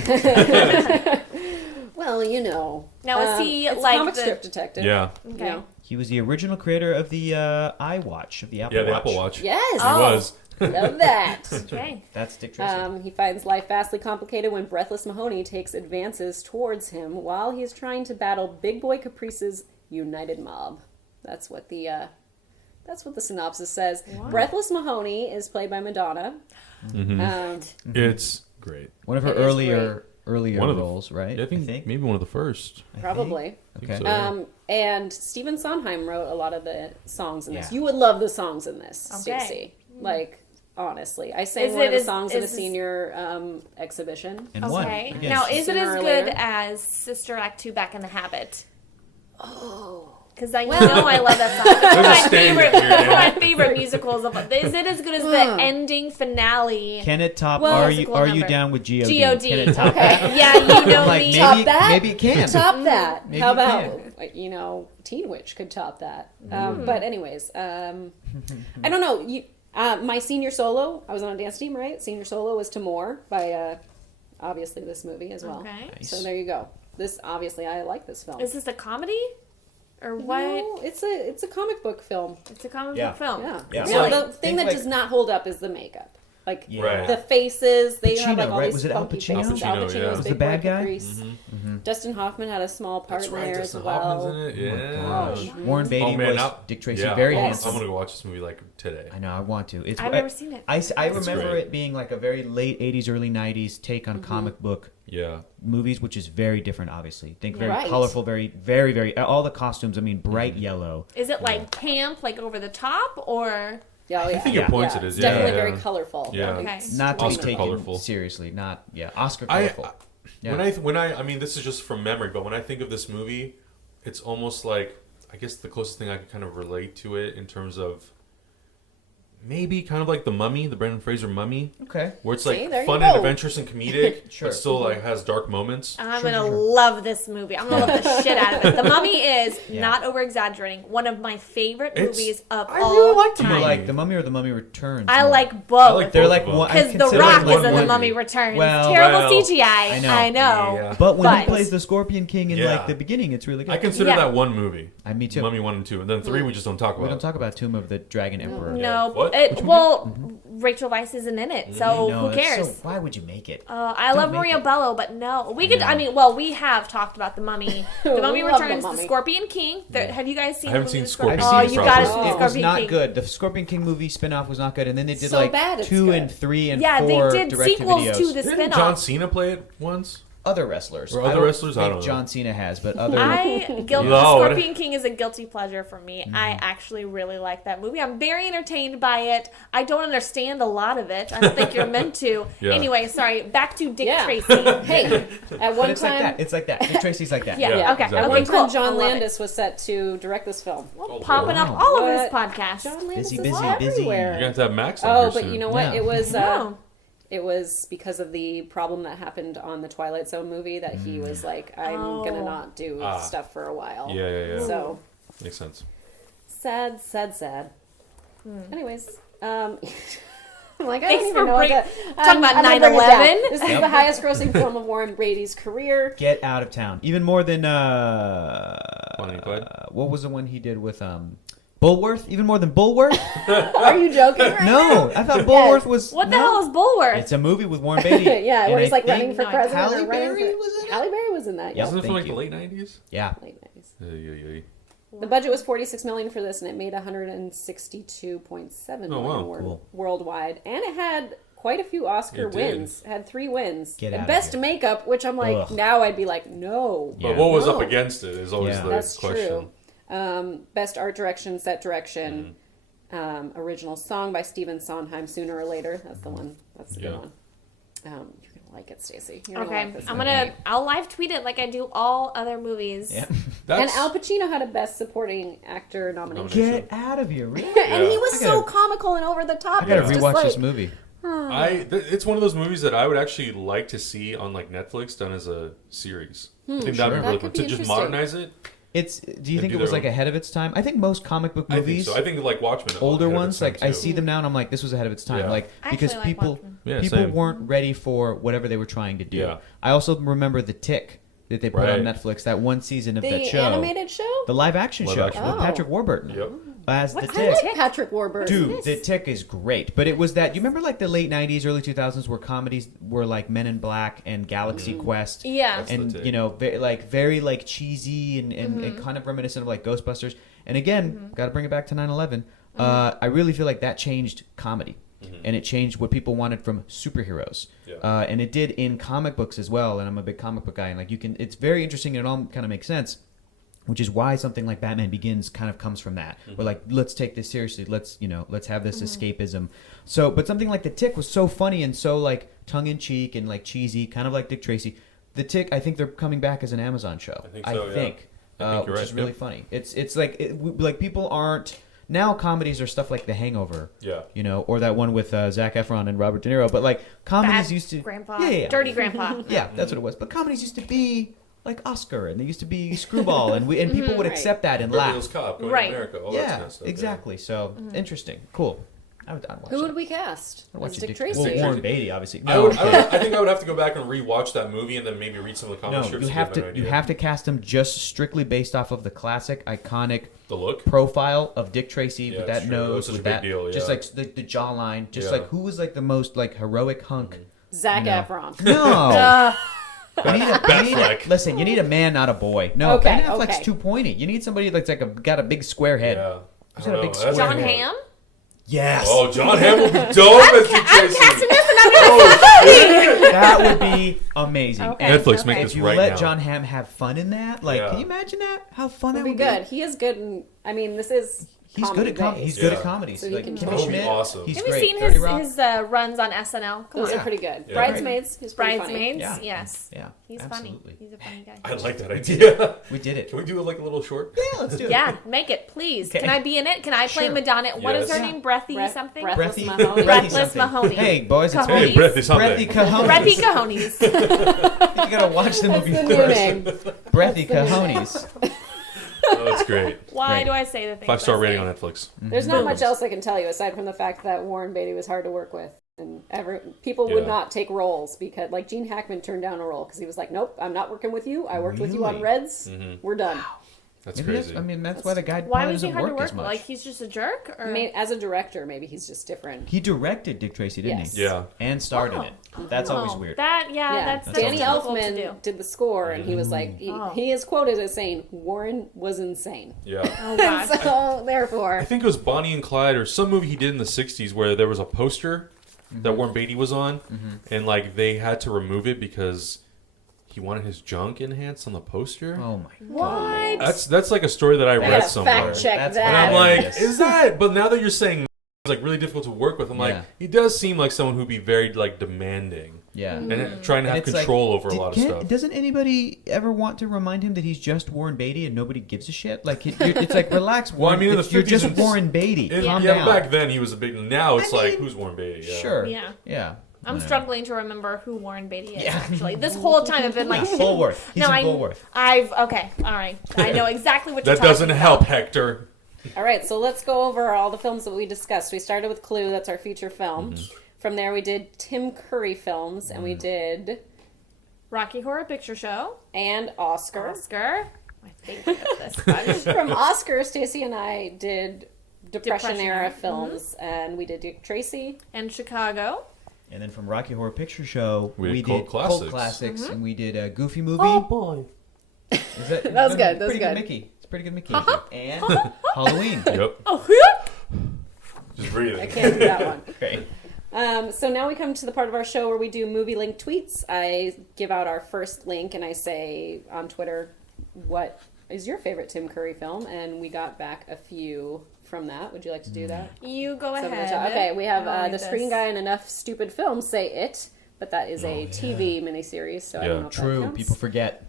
Well, you know. Now, is he it's like comic the- strip detective? Yeah. Okay. You know. He was the original creator of the iWatch of the Apple Yeah, Watch. the Apple Watch. Yes. He was. Love that. Okay. That's Dick Tracy. He finds life vastly complicated when Breathless Mahoney takes advances towards him while he's trying to battle Big Boy Caprice's united mob. That's what the synopsis says. Breathless Mahoney is played by Madonna. It's great. One of her it is earlier One of the- roles, right? I think maybe one of the first. Probably. I think Okay. so, yeah. And Stephen Sondheim wrote a lot of the songs in this. Yeah. You would love the songs in this, Okay. Stacey. Like, honestly. I sang Is one it of the as- songs in a is this- senior exhibition. And one. Okay. Again. Now, is it Sooner as or good later. as Sister Act 2 Back in the Habit? Oh. Because I know I love that song. It's one of my stand favorite, here, yeah. one of my favorite musicals. Is it as good as the ending finale? Can it top? Well, are musical you number. down with God? G.O.D. Can it top? Okay. Yeah, you know Like me. maybe, Top that? maybe it can. Top that. Maybe How it about, you know, Teen Witch could top that. But anyways, I don't know. My senior solo, I was on a dance team, right? Senior solo was Timor by, obviously, this movie as well. Okay. Nice. So there you go. This, obviously, I like this film. Is this a comedy? Or what? No, it's a comic book film. It's a comic Yeah. book film. Yeah. Yeah. Really, Like- the thing think that like- does not hold up is the makeup. Like Yeah. Right. the faces, they have like Pacino, all right? these Was it Al funky Pacino? faces. Al Al Pacino, Pacino yeah. was Was the Big bad Boy guy? Caprice. Dustin Hoffman had a small part That's in right. there Dustin as well. Hoffman's in it. Yeah. gosh. Warren Beatty Oh, man, was now- Dick Tracy. Yeah, Very Yes. handsome. I'm gonna go watch this movie like today. I know. I want to. It's I've never seen it. I It's remember great. it being like a very late '80s, early '90s take on comic book Yeah. movies, which is very different. Obviously, think very Right. colorful, very, very, very. All the costumes. I mean, bright yellow. Is it like camp, like over the top, or Yeah, oh, yeah. I think your points yeah. it is. It's Yeah. definitely yeah. very colorful. Yeah. Okay. Not to Oscar be taken colorful. seriously. Not Oscar I colorful. Yeah. when I mean this is just from memory, but when I think of this movie, it's almost like I guess the closest thing I can kind of relate to it in terms of maybe kind of like the Mummy, the Brendan Fraser Mummy, Okay. where it's See, like there you fun and go. adventurous and comedic, Sure. but still like has dark moments. I'm Sure, gonna sure. love this movie. I'm gonna love the shit out of it. The Mummy is Yeah. not over exaggerating. One of my favorite It's- movies of I all really liked the time. Do you Mummy. like The Mummy or The Mummy Returns? I more? like both. I like They're both like of them. one. I Because The consider Rock like is one in The movie. Mummy Returns. Well- Terrible Well, CGI. I know. I know. Yeah. But when he But- plays the Scorpion King in Yeah. like the beginning, it's really good. I consider Yeah. that one movie. Me too. Mummy 1 and 2, and then 3 we just don't talk about. We don't talk about Tomb of the Dragon Emperor. No, What? it, Which well, Rachel Weisz isn't in it, so No, who cares? why would you make it? I Don't love make Maria it. Bello, but no. We could. Yeah. I mean, well, we have talked about The Mummy. The Mummy We love The Returns, The Mummy. Scorpion King. Have you guys seen? I haven't the movie seen The Scorpion Oh, King you gotta properly. see It was Scorpion not King. good. The Scorpion King movie spinoff was not good, and then they did So like bad it's 2 good. and 3 and Yeah, 4 they did direct sequels videos. to the Didn't spinoff. John Cena play it once? Other wrestlers. Or other don't wrestlers? I think don't know. John Cena has, but other. The No, Scorpion King is a guilty pleasure for me. I actually really like that movie. I'm very entertained by it. I don't understand a lot of it. I don't think you're meant to. Yeah. Anyway, sorry. Back to Dick Yeah. Tracy. Hey, at But one it's like time, that. It's like that. Dick Tracy's like that. Yeah. Yeah, Okay. exactly. at Okay. one Cool. time, John I love it. Landis was set to direct this film. Oh, Popping wow. up all over this But podcast. John Landis Busy, is busy, everywhere. busy. You're going to have to have Max on Oh, here but soon. you know what? Yeah. It was No. it was because of the problem that happened on the Twilight Zone movie that he was like, I'm gonna not do stuff for a while. Yeah. So Makes sense. sad. Anyways, I'm like, I Thanks don't for even know what bring- that. talking about I'm gonna bring it 9/11. down. This is the highest grossing film of Warren Beatty's career. Get Out of Town. Even more than Bonnie and Clyde? what was the one he did with Bulworth? Even more than Bulworth? Are you joking? Right No, I thought Bulworth was. What the no. hell is Bulworth? It's a movie with Warren Beatty. yeah, And where he's I like running think for no, president. Halle or running Berry for, was in it? Halle Berry was in that. Yep. Yeah, Wasn't it from thank like you. the late 90s? Yeah. late 90s. Yeah. The budget was $46 million for this, and it made $162.7 million Cool. worldwide, and it had quite a few Oscar It did. wins. It had 3 wins. Get and out of best here. makeup, which I'm like, Ugh. now I'd be like, no. Yeah. But what was No. up against it is always Yeah. the That's question. true. Best art direction, set direction, original song by Stephen Sondheim. Sooner or Later, that's the one. That's the good Yeah. one. You're gonna like it, Stacey. You're gonna Okay, like this I'm one. gonna. I'll live tweet it like I do all other movies. Yeah. And That's, Al Pacino had a Best Supporting Actor nomination. Get out of here, really? And he was I so gotta- comical and over the top. I gotta It's just rewatch like, this movie. it's one of those movies that I would actually like to see on like Netflix done as a series. I think that'd be Sure. really That fun could to be just interesting. modernize it. It's. Do you think do it was their like own- ahead of its time? I think most comic book I think movies, so. I think like Watchmen. older ahead of ones, its time, like I too. see them now and I'm like, this was ahead of its time. Yeah. Like I because actually like people Watchmen. Yeah, people same. weren't ready for whatever they were trying to do. Yeah. I also remember The Tick that they put on Right. Netflix. That one season of The that show, animated show? the live action Live show action. with Oh. Patrick Warburton Yep. as The What's Tick. I like Patrick Warburton. Dude, The Tick is great. But it was that, you remember like the late 90s, early 2000s where comedies were like Men in Black and Galaxy Quest. Yeah. That's And, The Tick. you know, very like cheesy and kind of reminiscent of like Ghostbusters. And again, got to bring it back to 9/11. I really feel like that changed comedy. And it changed what people wanted from superheroes. Yeah. And it did in comic books as well. And I'm a big comic book guy. And like it's very interesting and it all kind of makes sense. Which is why something like Batman Begins kind of comes from that. We're like, let's take this seriously. Let's have this escapism. So, but something like The Tick was so funny and so like tongue in cheek and like cheesy, kind of like Dick Tracy. The Tick, I think they're coming back as an Amazon show. I think so, yeah. I think you're which is right, really yep. funny. It's like like people aren't now. Comedies are stuff like The Hangover. Yeah. You know, or that one with Zac Efron and Robert De Niro. But like comedies Bad used to Grandpa. yeah. Dirty Grandpa. Yeah, that's what it was. But comedies used to be like Oscar, and they used to be Screwball, and people would Right. accept that and Beverly laugh. Hills Cop, Going Right. to America, all that Yeah, kind of stuff. exactly. So interesting, cool. I would watch Who that. would we cast? I'd watch As it, Dick Dick Tracy. Well, Dick Warren Tracy. Beatty, obviously. I No, think I would have to go back and rewatch that movie and then maybe read some of the comic no, strips. you to have get an to idea. you have to cast him just strictly based off of the classic, iconic the look. profile of Dick Tracy Yeah, with it's that true. That was nose, such with a big that, deal, just yeah. like the jawline, just Yeah. like who was like the most like heroic hunk. Zac No. Efron. No. You need Batfleck. listen, you need a man, not a boy. No, Okay, Ben Affleck's okay. too pointy. You need somebody that's like got a big square head. Yeah. I Who's don't got a know. big That's John weird. Hamm. Yes. Oh, John Hamm would be dope as Dick Tracy. That would be amazing. Okay. And Netflix, make Okay. this if you right let now. John Hamm have fun in that, like, Yeah. can you imagine that? How fun that Would would be good. He is good. I mean, this is. He's good at comedy. He's good at comedies. So he like can Kimmy That would be Schmidt, awesome. He's Have you great. seen 30 Rock. his runs on SNL? Come Those on. are pretty good. Yeah. Bridesmaids. He's pretty Bridesmaids. Yeah. Yes. Yeah, He's absolutely. funny. He's a funny guy. I like that idea. We did it. Can we do like a little short? Yeah, let's do it. Yeah, make it, please. Okay. Can I be in it? Can I play Sure. Madonna? What is her Yes. name? Breathy Breath- something? Breath- Breathy, Mahoney. Breathy Breathless something. Mahoney. Hey, boys, it's Mahoney. Hey, breathy something. Breathy Cajones. Breathy Cajones. You gotta watch the That's movie the new first. name. Breathy Cajones. Oh, that's great. Why Great. do I say the things? 5-star I rating say? on Netflix. There's not much else I can tell you aside from the fact that Warren Beatty was hard to work with, and people would Yeah. not take roles because, like, Gene Hackman turned down a role because he was like, "Nope, I'm not working with you. I worked with you on Really? Reds. We're done." That's Maybe crazy. that's why the guy Why probably was he doesn't hard to work work as with? much. Like, he's just a jerk? Or? As a director, maybe he's just different. He directed Dick Tracy, didn't Yes. he? Yeah. And starred in it. That's always weird. That's Danny difficult to do. Elfman did the score, and he was like, he is quoted as saying, Warren was insane. Yeah. Oh, God. So, therefore. I think it was Bonnie and Clyde or some movie he did in the 60s where there was a poster that Warren Beatty was on, and like they had to remove it because he wanted his junk enhanced on the poster. Oh my What? That's like a story that I read gotta somewhere. fact check That's that. And I'm like, hilarious. is that? But now that you're saying it's like really difficult to work with, I'm Yeah. like, he does seem like someone who'd be very like demanding Yeah. and trying to And have it's control like, over a lot of stuff. Doesn't anybody ever want to remind him that he's just Warren Beatty and nobody gives a shit? Like, it's like, relax, Well, I Warren. mean, in the you're 50s just and- Warren Beatty. Calm yeah, down. back then he was a big. Now it's I like, mean, who's Warren Beatty? Yeah. Sure. Yeah. Yeah. I'm Whatever. struggling to remember who Warren Beatty is, Yeah. actually. This whole time I've been like... Yeah, Bullworth. He's No, in Bullworth. Okay, all right. I know exactly what you're That talking doesn't about. help, Hector. All right, so let's go over all the films that we discussed. We started with Clue, that's our feature film. From there, we did Tim Curry films, and we did... Rocky Horror Picture Show. And Oscar. Oscar. My favorite of this bunch. From Oscar, Stacey and I did Depression-era Depression-era. films, and we did Dick Tracy. And Chicago. And then from Rocky Horror Picture Show, We did did Cult Classics, and we did a Goofy movie. Oh boy. Is that That was good, that was pretty good. Mickey. It's a pretty good Mickey. And Halloween. Yep. Oh, Just breathing. I can't do that one. Okay. So now we come to the part of our show where we do movie link tweets. I give out our first link and I say on Twitter, what is your favorite Tim Curry film? And we got back a few from that. Would you like to do that? you go Seven ahead. to top. Okay, we have I'll read The Screen this. Guy and Enough Stupid Films Say It, but that is a TV miniseries, so I don't know if that True. counts. People forget.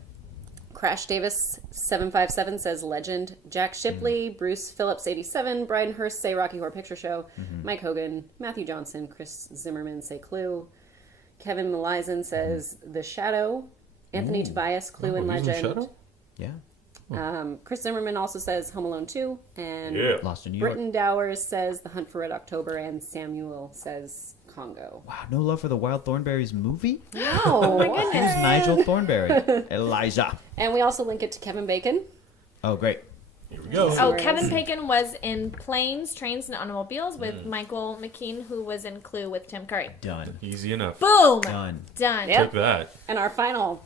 Crash Davis 757 says Legend. Jack Shipley, Bruce Phillips 87, Brian Hurst say Rocky Horror Picture Show, Mike Hogan, Matthew Johnson, Chris Zimmerman say Clue, Kevin Malizan says The Shadow, Anthony Tobias Clue and he's in The Legend. Shadow? Yeah. Chris Zimmerman also says Home Alone 2, and Yeah. Lost in New York. Britton Dowers says The Hunt for Red October, and Samuel says Congo. Wow, no love for the Wild Thornberrys movie? Oh my Who's Nigel Thornberry? Elijah. And we also link it to Kevin Bacon. Oh, great. Here we go. Oh, Where Kevin is- Bacon was in Planes, Trains, and Automobiles with Michael McKean, who was in Clue with Tim Curry. Done. Easy enough. Boom! Done. Done. Yep. Took that. And our final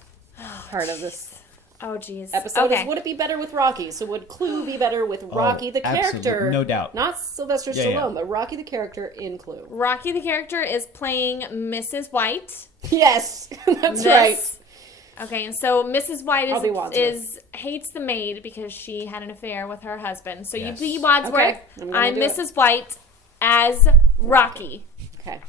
part of this Oh, jeez. episode Okay. is, would it be better with Rocky? So would Clue be better with Rocky the absolute- character? no doubt. Not Sylvester Yeah, Stallone, yeah. but Rocky the character in Clue. Rocky the character is playing Mrs. White. Yes, that's This- right. Okay, and so Mrs. White I'll be Wadsworth. hates the maid because she had an affair with her husband. So Yes. you be Wadsworth. Okay, I'm gonna I'm do it. Mrs. White as Rocky. Okay.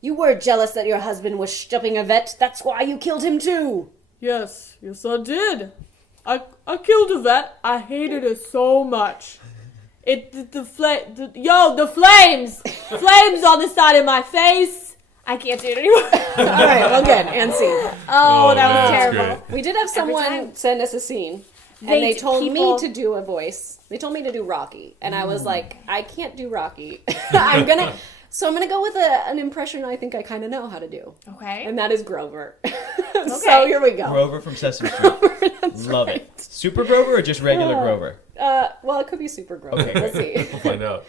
You were jealous that your husband was stopping a vet. That's why you killed him too. Yes, I did. I killed a vet. I hated it so much. The flames! Flames on the side of my face! I can't do it anymore. All right, well, good. And scene. Oh, that man, was that's terrible. great. We did have time. someone send us a scene. And They they d- told people- me to do a voice. They told me to do Rocky. And I was like, I can't do Rocky. I'm going to go with an impression I think I kind of know how to do. Okay. And that is Grover. So Okay. here we go. Grover from Sesame Street. Love it. Super Grover or just regular Grover? Well, it could be Super Grover. Okay. Let's see. We'll find out.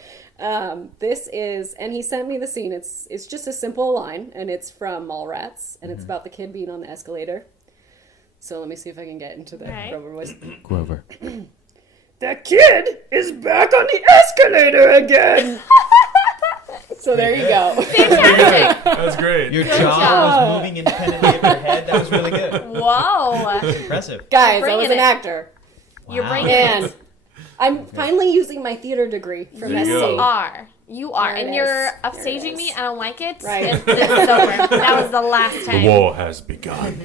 This is, and he sent me the scene. It's just a simple line, and it's from Mallrats, and it's about the kid being on the escalator. So let me see if I can get into the Okay. Grover voice. Grover. The kid is back on the escalator again! So there you go. Fantastic. That's great. Your jaw was moving independently of your head. That was really good. Whoa. Impressive. Guys, I Bringing was an it. actor. You're Wow. bringing And it. I'm finally using my theater degree from There you SC. go. You are. There it And is. you're There it upstaging is. me. I don't like it. Right. It's over. That was the last The time. war has begun.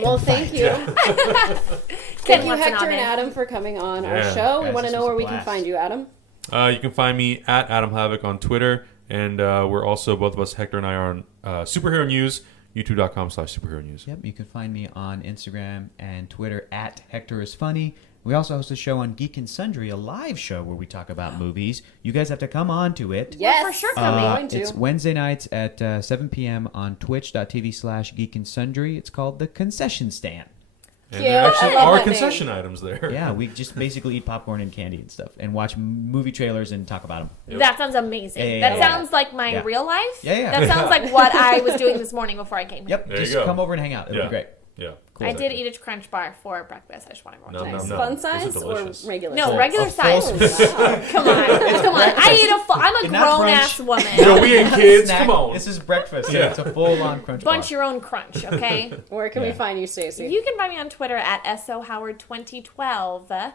Well, thank you. Thank Ken you, wants an Hector and oven. Adam, for coming on our Yeah. show. We Guys, want to this know was where a we can blast. find you, Adam. You can find me at Adam Hlavac on Twitter, and we're also, both of us, Hector and I, are on Superhero News, youtube.com/superhero news. Yep, you can find me on Instagram and Twitter at Hector is Funny. We also host a show on Geek and Sundry, a live show where we talk about movies. You guys have to come on to it. Yes, for sure I'm coming. going to. It's Wednesday nights at 7 p.m. on twitch.tv/Geek and Sundry. It's called The Concession Stand. And Cute. there actually I love are that concession items there. Yeah, we just basically eat popcorn and candy and stuff, and watch movie trailers and talk about them. Yep. That sounds amazing. Yeah, that yeah. sounds like my Yeah. real life. Yeah. That sounds like what I was doing this morning before I came here. Yep, There you just go. come over and hang out. It'll Yeah. be great. Yeah. Cool. I did eat a Crunch bar for breakfast. I just want everyone to No, know. no, no. Fun Those are size or delicious. regular No, size? regular A size. full- Come on. I eat I'm a And not grown brunch. ass woman. No, we ain't kids. Snack. Come on. This is breakfast. Yeah. It's a full-on crunch bar. Bunch your own crunch, okay? Where can we Yeah. find you, Stacey? You can find me on Twitter at SOHoward2012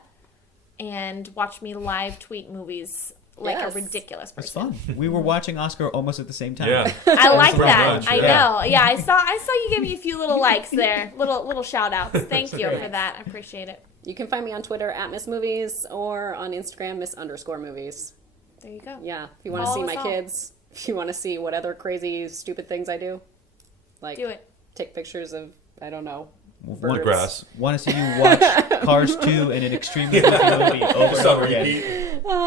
and watch me live tweet movies like Yes. a ridiculous It's person. fun. We were watching Oscar almost at the same time. Yeah. I like Pretty that. much, I yeah. know. Yeah, I saw you gave me a few little likes there. Little shout outs. Thank you great. for that. I appreciate it. You can find me on Twitter at Miss Movies or on Instagram Miss_movies. There you go. Yeah, if you want to Follow see us my all. kids, if you want to see what other crazy, stupid things I do, like Do it. take pictures of, I don't know, Wood birds. grass. Want to see you watch Cars 2 and an extremely goofy movie over Just and on over again. repeat.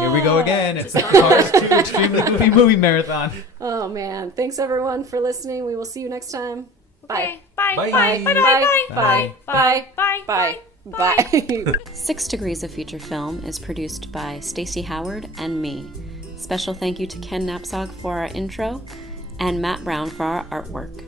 Here we go again. It's the Cars 2 extremely goofy movie marathon. Oh man, thanks everyone for listening. We will see you next time. Okay. Bye. Bye. Bye. Bye. Bye. Bye. Bye. Bye. Bye. Bye. 6 Degrees of Feature Film is produced by Stacey Howard and me. Special thank you to Ken Knapsack for our intro and Matt Brown for our artwork.